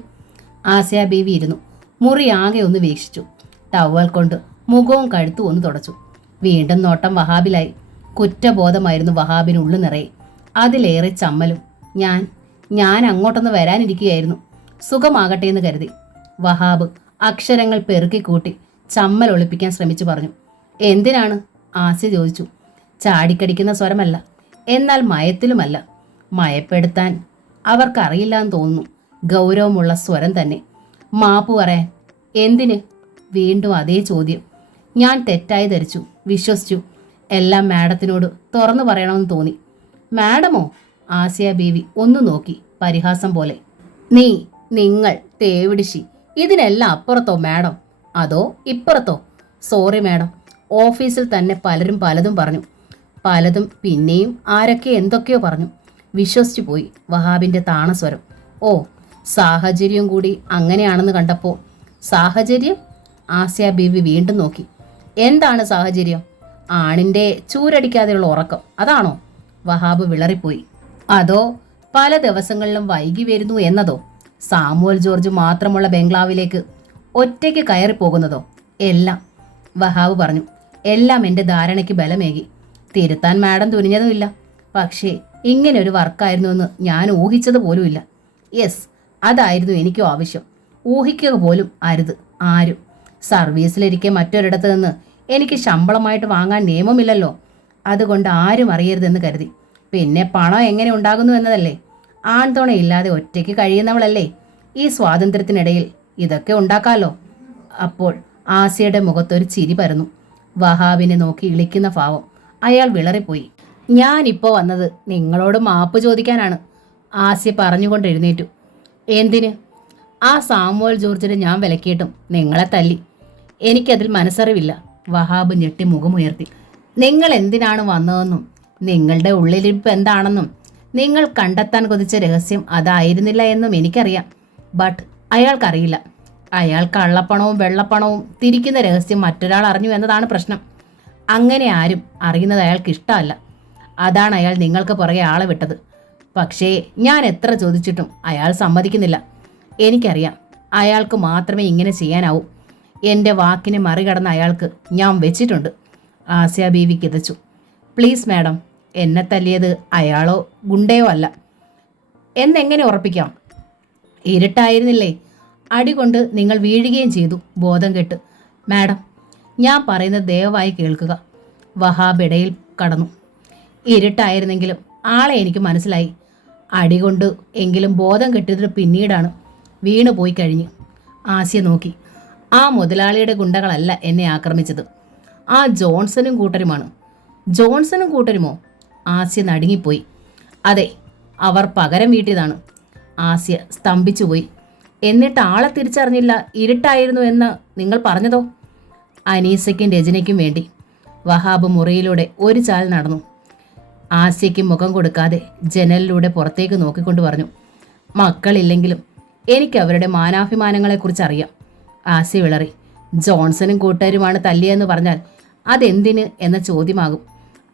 ആസിയ ബീവി ഇരുന്നു. മുറി ആകെ ഒന്ന് വീക്ഷിച്ചു. ടവൽ കൊണ്ട് മുഖവും കഴുത്തും ഒന്ന് തുടച്ചു. വീണ്ടും നോട്ടം വഹാബിലായി. കുറ്റബോധമായിരുന്നു വഹാബിന് ഉള്ളു നിറയെ. അതിലേറെ ചമ്മലും. ഞാൻ അങ്ങോട്ടൊന്ന് വരാനിരിക്കുകയായിരുന്നു, സുഖമാകട്ടെ എന്ന് കരുതി. വഹാബ് അക്ഷരങ്ങൾ പെറുക്കിക്കൂട്ടി ചമ്മൽ ഒളിപ്പിക്കാൻ ശ്രമിച്ചു പറഞ്ഞു. എന്തിനാണ്? ആസിയ ചോദിച്ചു. ചാടിക്കടിക്കുന്ന സ്വരമല്ല, എന്നാൽ മയത്തിലുമല്ല. മയപ്പെടുത്താൻ അവർക്കറിയില്ല എന്ന് തോന്നുന്നു. ഗൗരവമുള്ള സ്വരം തന്നെ. മാപ്പ് പറയാൻ. എന്തിന്? വീണ്ടും അതേ ചോദ്യം. ഞാൻ തെറ്റായി ധരിച്ചു, വിശ്വസിച്ചു. എല്ലാം മാഡത്തിനോട് തുറന്നു പറയണമെന്ന് തോന്നി. മാഡമോ? ആസിയ ബീവി ഒന്നു നോക്കി പരിഹാസം പോലെ. നിങ്ങൾ തേവിടിശി, ഇതിനെല്ലാം അപ്പുറത്തോ മാഡം? അതോ ഇപ്പുറത്തോ? സോറി മാഡം, ഓഫീസിൽ തന്നെ പലരും പലതും പറഞ്ഞു. പലതും പിന്നെയും ആരൊക്കെ എന്തൊക്കെയോ പറഞ്ഞു. വിശ്വസിച്ചു പോയി. വഹാബിൻ്റെ താണസ്വരം. ഓ, സാഹചര്യം കൂടി അങ്ങനെയാണെന്ന് കണ്ടപ്പോൾ. സാഹചര്യം? ആസിയ ബീവി വീണ്ടും നോക്കി. എന്താണ് സാഹചര്യം? ആണിൻ്റെ ചൂരടിക്കാതെയുള്ള ഉറക്കം, അതാണോ? വഹാബ് വിളറിപ്പോയി. അതോ പല ദിവസങ്ങളിലും വൈകി വരുന്നു എന്നതോ? സാമുവൽ ജോർജ് മാത്രമുള്ള ബംഗ്ലാവിലേക്ക് ഒറ്റയ്ക്ക് കയറിപ്പോകുന്നതോ? എല്ലാം. വഹാബ് പറഞ്ഞു. എല്ലാം എൻ്റെ ധാരണയ്ക്ക് ബലമേകി. തിരുത്താൻ മാഡം തുനിഞ്ഞതുമില്ല. പക്ഷേ ഇങ്ങനെ ഒരു വർക്കായിരുന്നുവെന്ന് ഞാൻ ഊഹിച്ചത് പോലുമില്ല. യെസ്, അതായിരുന്നു എനിക്കും ആവശ്യം. ഊഹിക്കുക പോലും അരുത് ആരും. സർവീസിലിരിക്കെ മറ്റൊരിടത്ത് നിന്ന് എനിക്ക് ശമ്പളമായിട്ട് വാങ്ങാൻ നിയമമില്ലല്ലോ. അതുകൊണ്ട് ആരും അറിയരുതെന്ന് കരുതി. പിന്നെ പണം എങ്ങനെ ഉണ്ടാകുന്നു എന്നതല്ലേ. ആൺതുണയില്ലാതെ ഒറ്റയ്ക്ക് കഴിയുന്നവളല്ലേ. ഈ സ്വാതന്ത്ര്യത്തിനിടയിൽ ഇതൊക്കെ ഉണ്ടാക്കാമല്ലോ. അപ്പോൾ ആസിയയുടെ മുഖത്തൊരു ചിരി പരന്നു. വഹാബിനെ നോക്കി ഇളിക്കുന്ന ഭാവം. അയാൾ വിളറിപ്പോയി. ഞാനിപ്പോൾ വന്നത് നിങ്ങളോട് മാപ്പ് ചോദിക്കാനാണ്. ആസിയ പറഞ്ഞുകൊണ്ട് എഴുന്നേറ്റു. എന്തിന്? ആ സാമുവൽ ജോർജിനെ ഞാൻ വിലക്കിയിട്ടും നിങ്ങളെ തല്ലി. എനിക്കതിൽ മനസ്സറിവില്ല. വഹാബ് ഞെട്ടി മുഖമുയർത്തി. നിങ്ങൾ എന്തിനാണ് വന്നതെന്നും നിങ്ങളുടെ ഉള്ളിലിരിപ്പ് എന്താണെന്നും നിങ്ങൾ കണ്ടെത്താൻ കൊതിച്ച രഹസ്യം അതായിരുന്നില്ല എന്നും എനിക്കറിയാം. ബട്ട് അയാൾക്കറിയില്ല. അയാൾ കള്ളപ്പണവും വെള്ളപ്പണവും തിരിക്കുന്ന രഹസ്യം മറ്റൊരാൾ അറിഞ്ഞു എന്നതാണ് പ്രശ്നം. അങ്ങനെ ആരും അറിയുന്നത് അയാൾക്ക് ഇഷ്ടമല്ല. അതാണ് അയാൾ നിങ്ങൾക്ക് പുറകെ ആളെ വിട്ടത്. പക്ഷേ ഞാൻ എത്ര ചോദിച്ചിട്ടും അയാൾ സമ്മതിക്കുന്നില്ല. എനിക്കറിയാം, അയാൾക്ക് മാത്രമേ ഇങ്ങനെ ചെയ്യാനാവൂ. എൻ്റെ വാക്കിനെ മറികടന്ന അയാൾക്ക് ഞാൻ വെച്ചിട്ടുണ്ട്. ആസിയ ബീവി കിതച്ചു. പ്ലീസ് മാഡം, എന്നെ തല്ലിയത് അയാളോ ഗുണ്ടയോ അല്ല എന്നെങ്ങനെ ഉറപ്പിക്കാം? ഇരുട്ടായിരുന്നില്ലേ? അടികൊണ്ട് നിങ്ങൾ വീഴുകയും ചെയ്തു, ബോധം കെട്ട്. മാഡം, ഞാൻ പറയുന്നത് ദയവായി കേൾക്കുക. വഹാബ് ഇടയിൽ കടന്നു. ഇരുട്ടായിരുന്നെങ്കിലും ആളെ എനിക്ക് മനസ്സിലായി. അടികൊണ്ട് എങ്കിലും ബോധം കെട്ടിയത് പിന്നീടാണ്. വീണു പോയി കഴിഞ്ഞ്. ആസിയ നോക്കി. ആ മുതലാളിയുടെ ഗുണ്ടകളല്ല എന്നെ ആക്രമിച്ചത്. ആ ജോൺസണും കൂട്ടരുമാണ്. ജോൺസണും കൂട്ടരുമോ? ആസിയ നടുങ്ങിപ്പോയി. അതെ, അവർ പകരം വീട്ടിയതാണ്. ആസിയ സ്തംഭിച്ചുപോയി. എന്നിട്ട് ആളെ തിരിച്ചറിഞ്ഞില്ല, ഇരുട്ടായിരുന്നു എന്ന് നിങ്ങൾ പറഞ്ഞതോ? അനീസയ്ക്കും രചനയ്ക്കും വേണ്ടി. വഹാബ് മുറിയിലൂടെ ഒരു ചാൽ നടന്നു. ആസിയയ്ക്ക് മുഖം കൊടുക്കാതെ ജനലിലൂടെ പുറത്തേക്ക് നോക്കിക്കൊണ്ട് പറഞ്ഞു. മക്കളില്ലെങ്കിലും എനിക്ക് അവരുടെ മാനാഭിമാനങ്ങളെക്കുറിച്ച് അറിയാം. ആസിയ വിളറി. ജോൺസണും കൂട്ടരുമാണ് തല്ലിയെന്ന് പറഞ്ഞാൽ അതെന്തിന് എന്ന ചോദ്യമാകും.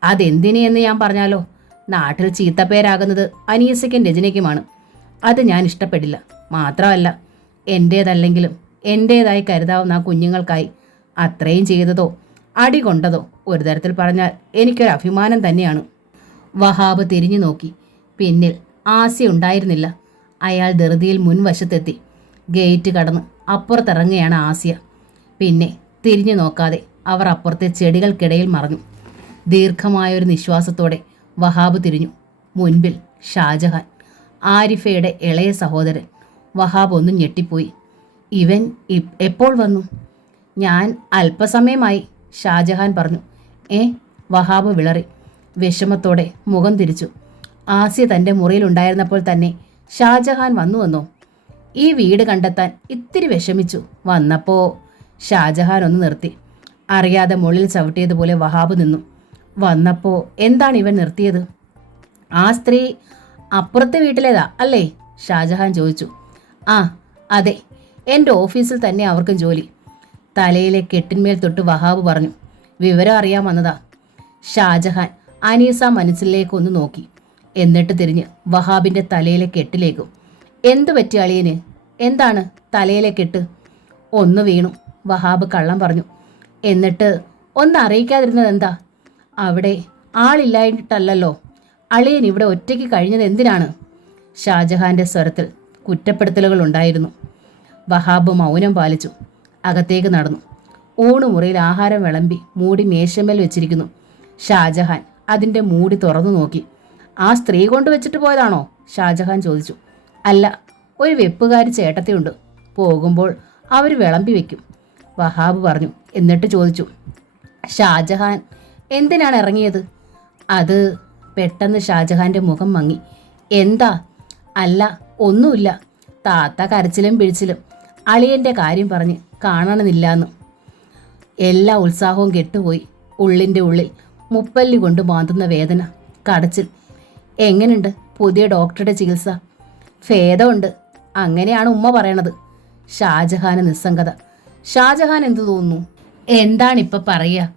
അതെന്തിന് എന്ന് ഞാൻ പറഞ്ഞാലോ, നാട്ടിൽ ചീത്തപ്പേരാകുന്നത് അനീസയ്ക്കും രചനയ്ക്കുമാണ്. അത് ഞാൻ ഇഷ്ടപ്പെടില്ല. മാത്രമല്ല, എൻ്റേതല്ലെങ്കിലും എൻ്റേതായി കരുതാവുന്ന ആ കുഞ്ഞുങ്ങൾക്കായി അത്രയും ചെയ്തതോ അടി കൊണ്ടതോ ഒരു തരത്തിൽ പറഞ്ഞാൽ എനിക്കൊരു അഭിമാനം തന്നെയാണ്. വഹാബ് തിരിഞ്ഞു നോക്കി. പിന്നിൽ ആസ്യ ഉണ്ടായിരുന്നില്ല. അയാൾ ധൃതിയിൽ മുൻവശത്തെത്തി. ഗേറ്റ് കടന്ന് അപ്പുറത്തിറങ്ങുകയാണ് ആസ്യ. പിന്നെ തിരിഞ്ഞു നോക്കാതെ അവർ അപ്പുറത്തെ ചെടികൾക്കിടയിൽ മറഞ്ഞു. ദീർഘമായൊരു നിശ്വാസത്തോടെ വഹാബ് തിരിഞ്ഞു. മുൻപിൽ ഷാജഹാൻ, ആരിഫയുടെ ഇളയ സഹോദരൻ. വഹാബ് ഒന്നും ഞെട്ടിപ്പോയി. ഇവൻ എപ്പോൾ വന്നു? ഞാൻ അല്പസമയമായി, ഷാജഹാൻ പറഞ്ഞു. വഹാബ് വിളറി. വിഷമത്തോടെ മുഖം തിരിച്ചു. ആസ്യ തൻ്റെ മുറിയിലുണ്ടായിരുന്നപ്പോൾ തന്നെ ഷാജഹാൻ വന്നുവെന്നോ? ഈ വീട് കണ്ടെത്താൻ ഇത്തിരി വിഷമിച്ചു. വന്നപ്പോൾ ഷാജഹാൻ ഒന്ന് നിർത്തി. അറിയാതെ മുള്ളിൽ ചവിട്ടിയതുപോലെ വഹാബ് നിന്നു. വന്നപ്പോൾ എന്താണ് ഇവൻ നിർത്തിയത്? ആ സ്ത്രീ അപ്പുറത്തെ വീട്ടിലേതാ അല്ലേ? ഷാജഹാൻ ചോദിച്ചു. ആ അതെ, എൻ്റെ ഓഫീസിൽ തന്നെ അവർക്കും ജോലി. തലയിലെ കെട്ടിന്മേൽ തൊട്ട് വഹാബ് പറഞ്ഞു. വിവരം അറിയാൻ വന്നതാ. ഷാജഹാൻ അനീസ മനസ്സിലേക്ക് ഒന്ന് നോക്കി. എന്നിട്ട് തിരിഞ്ഞ് വഹാബിൻ്റെ തലയിലെ കെട്ടിലേക്കും. എന്തു പറ്റി അളിയന്? എന്താണ് തലയിലെ കെട്ട്? ഒന്ന് വീണു, വഹാബ് കള്ളം പറഞ്ഞു. എന്നിട്ട് ഒന്ന് അറിയിക്കാതിരുന്നത് എന്താ? അവിടെ ആളില്ലായിട്ടല്ലോ. അളിയൻ ഇവിടെ ഒറ്റയ്ക്ക് കഴിഞ്ഞത് എന്തിനാണ്? ഷാജഹാന്റെ സ്വരത്തിൽ കുറ്റപ്പെടുത്തലുകൾ ഉണ്ടായിരുന്നു. വഹാബ് മൗനം പാലിച്ചു. അകത്തേക്ക് നടന്നു. ഊണുമുറിയിൽ ആഹാരം വിളമ്പി മൂടി മേശമേൽ വെച്ചിരിക്കുന്നു. ഷാജഹാൻ അതിൻ്റെ മൂടി തുറന്നു നോക്കി. ആ സ്ത്രീ കൊണ്ടുവച്ചിട്ട് പോയതാണോ? ഷാജഹാൻ ചോദിച്ചു. അല്ല, ഒരു വെപ്പുകാരി ചേട്ടത്തിയുണ്ട്. പോകുമ്പോൾ അവർ വിളമ്പി വെക്കും, വഹാബ് പറഞ്ഞു. എന്നിട്ട് ചോദിച്ചു, ഷാജഹാൻ എന്തിനാണ് ഇറങ്ങിയത്? അത് പെട്ടെന്ന് ഷാജഹാന്റെ മുഖം മങ്ങി. എന്താ? അല്ല, ഒന്നുമില്ല. താത്ത കരച്ചിലും പിഴിച്ചിലും അളിയൻ്റെ കാര്യം പറഞ്ഞ് കാണണമെന്നില്ലാന്ന്. എല്ലാ ഉത്സാഹവും കെട്ടുപോയി. ഉള്ളിൻ്റെ ഉള്ളിൽ മുപ്പല്ലി കൊണ്ട് മാന്തുന്ന വേദന, കടച്ചിൽ. എങ്ങനെയുണ്ട് പുതിയ ഡോക്ടറുടെ ചികിത്സ? ഭേദമുണ്ട്, അങ്ങനെയാണ് ഉമ്മ പറയണത്. ഷാജഹാന് നിസ്സംഗത. ഷാജഹാൻ എന്തു തോന്നുന്നു? എന്താണിപ്പോൾ പറയുക?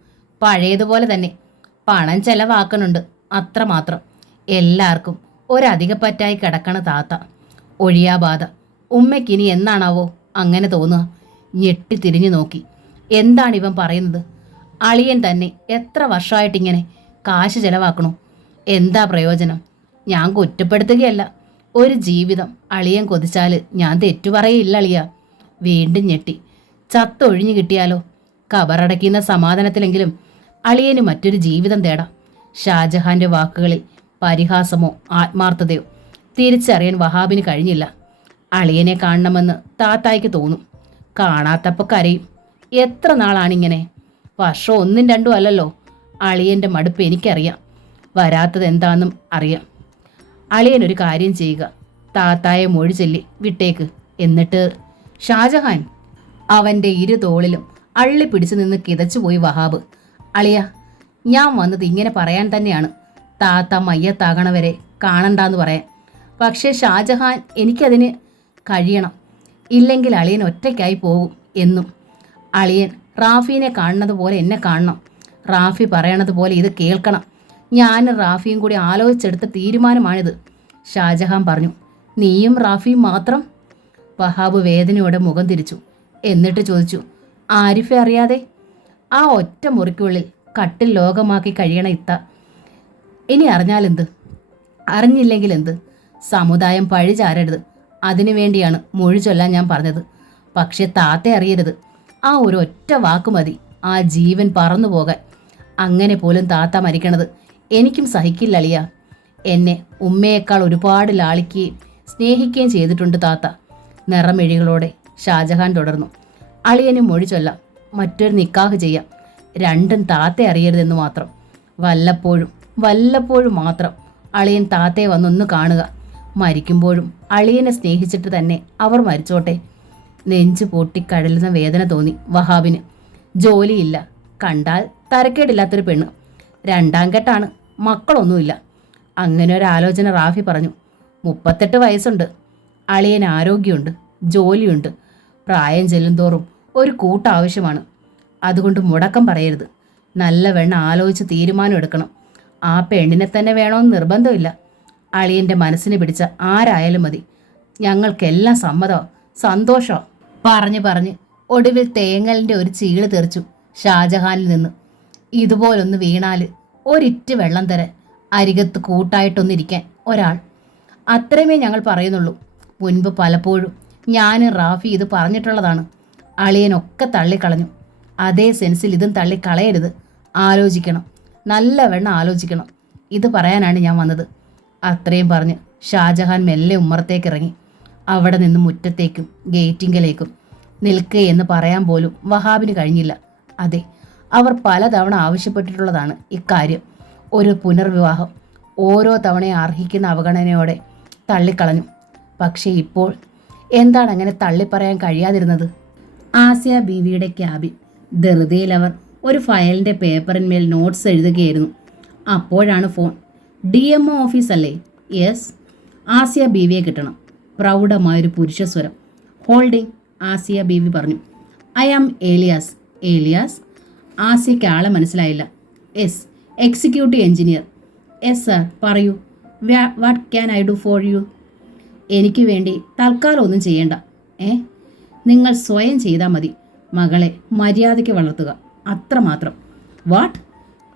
പഴയതുപോലെ തന്നെ. പണം ചെലവാക്കണുണ്ട്, അത്രമാത്രം. എല്ലാവർക്കും ഒരധികപ്പറ്റായി കിടക്കണ താത്ത. ഒഴിയാബാധ. ഉമ്മയ്ക്കിനി എന്നാണാവോ അങ്ങനെ തോന്നുക? ഞെട്ടി തിരിഞ്ഞു നോക്കി. എന്താണിവൻ പറയുന്നത്? അളിയൻ തന്നെ എത്ര വർഷമായിട്ടിങ്ങനെ കാശ് ചെലവാക്കണോ? എന്താ പ്രയോജനം? ഞാൻ കുറ്റപ്പെടുത്തുകയല്ല. ഒരു ജീവിതം അളിയൻ കൊതിച്ചാൽ ഞാൻ തെറ്റുപറയില്ല അളിയ. വീണ്ടും ഞെട്ടി. ചത്തൊഴിഞ്ഞു കിട്ടിയാലോ? കബറടയ്ക്കുന്ന സമാധാനത്തിലെങ്കിലും അളിയന് മറ്റൊരു ജീവിതം തേടാം. ഷാജഹാന്റെ വാക്കുകളിൽ പരിഹാസമോ ആത്മാർത്ഥതയോ തിരിച്ചറിയാൻ വഹാബിന് കഴിഞ്ഞില്ല. അളിയനെ കാണണമെന്ന് താത്തായ്ക്ക് തോന്നും. കാണാത്തപ്പോൾ കരയും. എത്ര നാളാണിങ്ങനെ? വർഷം 1ഉം 2ഉം അല്ലല്ലോ. അളിയൻ്റെ മടുപ്പ് എനിക്കറിയാം. വരാത്തത് എന്താണെന്നും അറിയാം. അളിയനൊരു കാര്യം ചെയ്യുക, താത്തായെ മൊഴി ചൊല്ലി വിട്ടേക്ക്. എന്നിട്ട് ഷാജഹാൻ അവൻ്റെ ഇരു തോളിലും അള്ളി പിടിച്ചു നിന്ന് കിതച്ചുപോയി വഹാബ്. അളിയ, ഞാൻ വന്നത് ഇങ്ങനെ പറയാൻ തന്നെയാണ്. താത്ത മയ്യത്താകണവരെ കാണണ്ടാന്ന് പറയാൻ. പക്ഷേ ഷാജഹാൻ, എനിക്കതിന് കഴിയണം. ഇല്ലെങ്കിൽ അളിയൻ ഒറ്റയ്ക്കായി പോകും എന്നും. അളിയൻ റാഫീനെ കാണുന്നത് പോലെ എന്നെ കാണണം. റാഫി പറയണത് പോലെ ഇത് കേൾക്കണം. ഞാനും റാഫിയും കൂടി ആലോചിച്ചെടുത്ത തീരുമാനമാണിത്, ഷാജഹാൻ പറഞ്ഞു. നീയും റാഫിയും മാത്രം? വഹാബ് വേദനയോടെ മുഖം തിരിച്ചു. എന്നിട്ട് ചോദിച്ചു, ആരിഫെ അറിയാതെ? ആ ഒറ്റ മുറിക്കുള്ളിൽ കട്ടിൽ ലോകമാക്കി കഴിയണ ഇത്ത. ഇനി അറിഞ്ഞാലെന്ത്, അറിഞ്ഞില്ലെങ്കിൽ എന്ത്? സമുദായം പഴിചാരരുത്. അതിനു വേണ്ടിയാണ് മൊഴി ചൊല്ലാൻ ഞാൻ പറഞ്ഞത്. പക്ഷെ താത്ത അറിയരുത്. ആ ഒരു ഒറ്റ വാക്ക് മതി ആ ജീവൻ പറന്നു പോകാൻ. അങ്ങനെ പോലും താത്ത മരിക്കണത് എനിക്കും സഹിക്കില്ല അളിയ. എന്നെ ഉമ്മയേക്കാൾ ഒരുപാട് ലാളിക്കുകയും സ്നേഹിക്കുകയും ചെയ്തിട്ടുണ്ട് താത്ത. നിറമെഴികളോടെ ഷാജഹാൻ തുടർന്നു. അളിയനും മൊഴി ചൊല്ലാം, മറ്റൊരു നിക്കാഹ് ചെയ്യാം. രണ്ടും താത്ത അറിയരുതെന്ന് മാത്രം. വല്ലപ്പോഴും മാത്രം അളിയൻ താത്തയെ വന്നൊന്ന് കാണുക. മരിക്കുമ്പോഴും അളിയനെ സ്നേഹിച്ചിട്ട് തന്നെ അവർ മരിച്ചോട്ടെ. നെഞ്ചു പൊട്ടിക്കഴലുന്ന വേദന തോന്നി വഹാബിന്. ജോലിയില്ല, കണ്ടാൽ തരക്കേടില്ലാത്തൊരു പെണ്ണ്, 2ാം കെട്ടാണ്, മക്കളൊന്നുമില്ല. അങ്ങനെ ഒരാലോചന റാഫി പറഞ്ഞു. 38 വയസ്സുണ്ട്. അളിയൻ ആരോഗ്യമുണ്ട്, ജോലിയുണ്ട്. പ്രായം ചെല്ലുന്തോറും ഒരു കൂട്ടാവശ്യമാണ്. അതുകൊണ്ട് മുടക്കം പറയരുത്. നല്ലവണ്ണം ആലോചിച്ച് തീരുമാനം എടുക്കണം. ആ പെണ്ണിനെ തന്നെ വേണമെന്ന് നിർബന്ധമില്ല. അളിയൻ്റെ മനസ്സിന് പിടിച്ച ആരായാലും മതി. ഞങ്ങൾക്കെല്ലാം സമ്മതം, സന്തോഷം. പറഞ്ഞ് ഒടുവിൽ തേങ്ങലിൻ്റെ ഒരു ചീള് തെറിച്ചു ഷാജഹാനിൽ നിന്ന്. ഇതുപോലൊന്ന് വീണാൽ ഒരിറ്റ് വെള്ളം തരാൻ അരികത്ത് കൂട്ടായിട്ടൊന്നിരിക്കാൻ ഒരാൾ. അത്രയുമേ ഞങ്ങൾ പറയുന്നുള്ളൂ. മുൻപ് പലപ്പോഴും ഞാനും റാഫി ഇത് പറഞ്ഞിട്ടുള്ളതാണ്. അളിയനൊക്കെ തള്ളിക്കളഞ്ഞു. അതേ സെൻസിൽ ഇതും തള്ളിക്കളയരുത്. ആലോചിക്കണം, നല്ലവണ്ണം ആലോചിക്കണം. ഇത് പറയാനാണ് ഞാൻ വന്നത്. അത്രയും പറഞ്ഞ് ഷാജഹാൻ മെല്ലെ ഉമ്മറത്തേക്ക് ഇറങ്ങി. അവിടെ നിന്ന് മുറ്റത്തേക്കും ഗേറ്റിങ്കലേക്കും നിൽക്കുക എന്ന് പറയാൻ പോലും വഹാബിന് കഴിഞ്ഞില്ല. അതെ, അവർ പലതവണ ആവശ്യപ്പെട്ടിട്ടുള്ളതാണ് ഇക്കാര്യം. ഒരു പുനർവിവാഹം ഓരോ തവണയും അർഹിക്കുന്ന അവഗണനയോടെ തള്ളിക്കളഞ്ഞു. പക്ഷേ ഇപ്പോൾ എന്താണ് അങ്ങനെ തള്ളിപ്പറയാൻ കഴിയാതിരുന്നത്? ആസിയ ബീവിയുടെ ക്യാബിൻ. ധൃതിയിൽ അവർ ഒരു ഫയലിൻ്റെ പേപ്പറിന്മേൽ നോട്ട്സ് എഴുതുകയായിരുന്നു. അപ്പോഴാണ് ഫോൺ. DMO ഓഫീസല്ലേ? യെസ്. ആസിയ ബീവിയെ കിട്ടണം. പ്രൗഢമായൊരു പുരുഷസ്വരം. ഹോൾഡിംഗ്. ആസിയ ബീവി പറഞ്ഞു. I am Elias. ഏലിയാസ്? ആസിയയ്ക്ക് ആളെ മനസ്സിലായില്ല. Yes, executive engineer. Yes sir, പറയൂ. What can I do for you? എനിക്ക് വേണ്ടി തൽക്കാലം ഒന്നും ചെയ്യേണ്ട. നിങ്ങൾ സ്വയം ചെയ്താൽ മതി. മകളെ മര്യാദയ്ക്ക് വളർത്തുക, അത്രമാത്രം. വാട്ട്?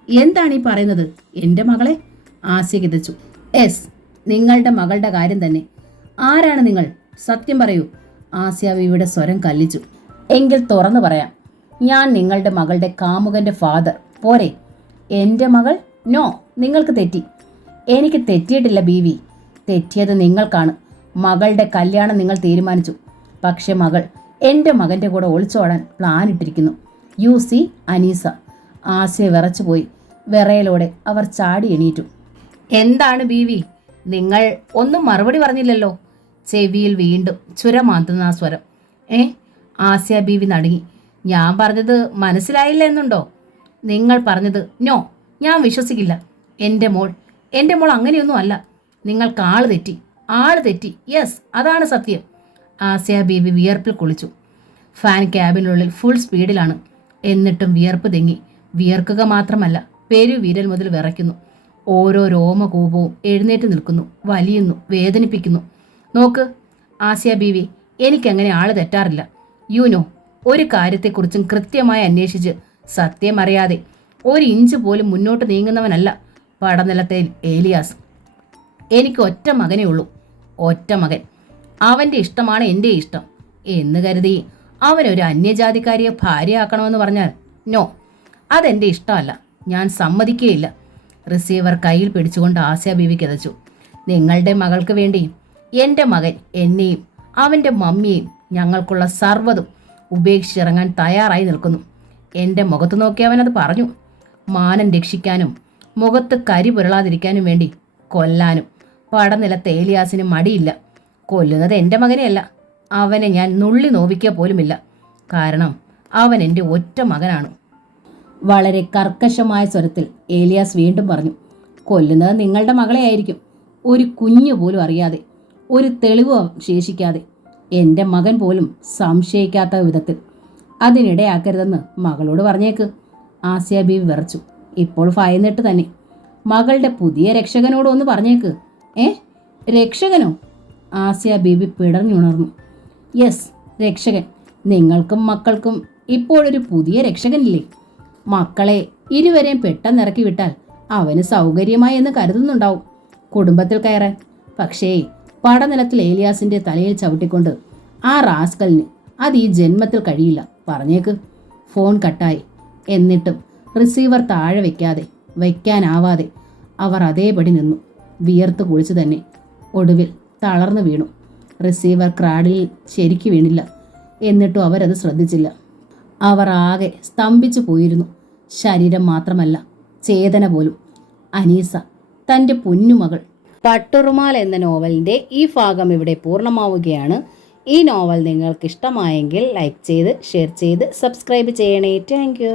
എന്താണ് ഈ പറയുന്നത്? എൻ്റെ മകളെ? ആസിയ കിതച്ചു. യെസ്, നിങ്ങളുടെ മകളുടെ കാര്യം തന്നെ. ആരാണ് നിങ്ങൾ? സത്യം പറയൂ. ആസിയ ബീവിയുടെ സ്വരം കല്ലിച്ചു. എങ്കിൽ തുറന്നു പറയാം. ഞാൻ നിങ്ങളുടെ മകളുടെ കാമുകൻ്റെ ഫാദർ. പോരെ? എൻ്റെ മകൾ? നോ, നിങ്ങൾക്ക് തെറ്റി. എനിക്ക് തെറ്റിയിട്ടില്ല ബീവി. തെറ്റിയത് നിങ്ങൾക്കാണ്. മകളുടെ കല്യാണം നിങ്ങൾ തീരുമാനിച്ചു. പക്ഷെ മകൾ എൻ്റെ മകൻ്റെ കൂടെ ഒളിച്ചോടാൻ പ്ലാൻ ഇട്ടിരിക്കുന്നു. You see Anisa. ആസിയ വിറച്ചുപോയി. വിറയലോടെ അവർ ചാടി എണീറ്റു. എന്താണ് ബീവി? നിങ്ങൾ ഒന്നും മറുപടി പറഞ്ഞില്ലല്ലോ. ചെവിയിൽ വീണ്ടും ചുരമാന്തുന്ന ആ സ്വരം. ആസിയ ബീവി നടുങ്ങി. ഞാൻ പറഞ്ഞത് മനസ്സിലായില്ല എന്നുണ്ടോ? നിങ്ങൾ പറഞ്ഞത് നോ, ഞാൻ വിശ്വസിക്കില്ല. എൻ്റെ മോൾ അങ്ങനെയൊന്നും അല്ല. നിങ്ങൾക്ക് ആള് തെറ്റി. യെസ്, അതാണ് സത്യം. ആസിയ ബീവി വിയർപ്പിൽ കുളിച്ചു. ഫാൻ ക്യാബിനുള്ളിൽ ഫുൾ സ്പീഡിലാണ്. എന്നിട്ടും വിയർപ്പ് തെങ്ങി. വിയർക്കുക മാത്രമല്ല, പെരുവിരൽ മുതൽ വിറയ്ക്കുന്നു. ഓരോ രോമകൂപവും എഴുന്നേറ്റ് നിൽക്കുന്നു, വലിയുന്നു, വേദനിപ്പിക്കുന്നു. നോക്ക് ആസിയ ബീവി, എനിക്കങ്ങനെ ആള് തെറ്റാറില്ല. യുനോ, ഒരു കാര്യത്തെക്കുറിച്ചും കൃത്യമായി അന്വേഷിച്ച് സത്യം അറിയാതെ ഒരു ഇഞ്ച് പോലും മുന്നോട്ട് നീങ്ങുന്നവനല്ല പടനിലത്തെ ഏലിയാസ്. എനിക്ക് ഒറ്റ മകനേ ഉള്ളൂ. ഒറ്റ മകൻ. അവൻ്റെ ഇഷ്ടമാണ് എൻ്റെ ഇഷ്ടം എന്ന് കരുതി അവനൊരു അന്യജാതിക്കാരിയെ ഭാര്യയാക്കണമെന്ന് പറഞ്ഞാൽ നോ, അതെൻ്റെ ഇഷ്ടമല്ല. ഞാൻ സമ്മതിക്കുകയില്ല. റിസീവർ കയ്യിൽ പിടിച്ചുകൊണ്ട് ആസിയ ബീവി കിതച്ചു. നിങ്ങളുടെ മകൾക്ക് വേണ്ടി എൻ്റെ മകൻ എന്നെയും അവൻ്റെ മമ്മിയെയും ഞങ്ങൾക്കുള്ള സർവ്വതും ഉപേക്ഷിച്ചിറങ്ങാൻ തയ്യാറായി നിൽക്കുന്നു. എൻ്റെ മുഖത്ത് നോക്കി അവനത് പറഞ്ഞു. മാനം രക്ഷിക്കാനും മുഖത്ത് കരി പുരളാതിരിക്കാനും വേണ്ടി കൊല്ലാനും പടനിലത്തെ ഏലിയാസിന് മടിയില്ല. കൊല്ലുന്നത് എൻ്റെ മകനെയല്ല, അവനെ ഞാൻ നുള്ളി നോവിക്കുക പോലുമില്ല. കാരണം അവൻ എൻ്റെ ഒറ്റ മകനാണ്. വളരെ കർക്കശമായ സ്വരത്തിൽ ഏലിയാസ് വീണ്ടും പറഞ്ഞു. കൊല്ലുന്നത് നിങ്ങളുടെ മകളെ ആയിരിക്കും, ഒരു കുഞ്ഞു പോലും അറിയാതെ, ഒരു തെളിവ് ശേഷിക്കാതെ, എൻ്റെ മകൻ പോലും സംശയിക്കാത്ത വിധത്തിൽ. അതിനിടയാക്കരുതെന്ന് മകളോട് പറഞ്ഞേക്ക്. ആസിയ ബീവി വിറച്ചു. ഇപ്പോൾ ഭയന്നിട്ട് തന്നെ. മകളുടെ പുതിയ രക്ഷകനോട് ഒന്ന് പറഞ്ഞേക്ക്. രക്ഷകനോ? ആസിയ ബീബി പിടഞ്ഞുണർന്നു. യെസ്, രക്ഷകൻ. നിങ്ങൾക്കും മക്കൾക്കും ഇപ്പോഴൊരു പുതിയ രക്ഷകനില്ലേ? മക്കളെ ഇരുവരെയും പെട്ടെന്ന് ഇറക്കി വിട്ടാൽ അവന് സൗകര്യമായി എന്ന് കരുതുന്നുണ്ടാവും കുടുംബത്തിൽ കയറാൻ. പക്ഷേ പടനിലത്തിൽ ഏലിയാസിൻ്റെ തലയിൽ ചവിട്ടിക്കൊണ്ട് ആ റാസ്കലിന് അത് ഈ ജന്മത്തിൽ കഴിയില്ല. പറഞ്ഞേക്ക്. ഫോൺ കട്ടായി. എന്നിട്ടും റിസീവർ താഴെ വയ്ക്കാനാവാതെ അവർ അതേപടി നിന്നു. വിയർത്ത് കുളിച്ചു തന്നെ. ഒടുവിൽ തളർന്നു വീണു. റിസീവർ ക്രാഡിൽ ശരിക്ക് വീണില്ല. എന്നിട്ടും അവരത് ശ്രദ്ധിച്ചില്ല. അവർ ആകെ സ്തംഭിച്ചു പോയിരുന്നു. ശരീരം മാത്രമല്ല, ചേതന പോലും. അനീസ, തൻ്റെ പൊന്നുമകൾ. പട്ടുറുമാൽ എന്ന നോവലിൻ്റെ ഈ ഭാഗം ഇവിടെ പൂർണ്ണമാവുകയാണ്. ഈ നോവൽ നിങ്ങൾക്ക് ഇഷ്ടമായെങ്കിൽ ലൈക്ക് ചെയ്ത്, ഷെയർ ചെയ്ത്, സബ്സ്ക്രൈബ് ചെയ്യണേ. Thank you.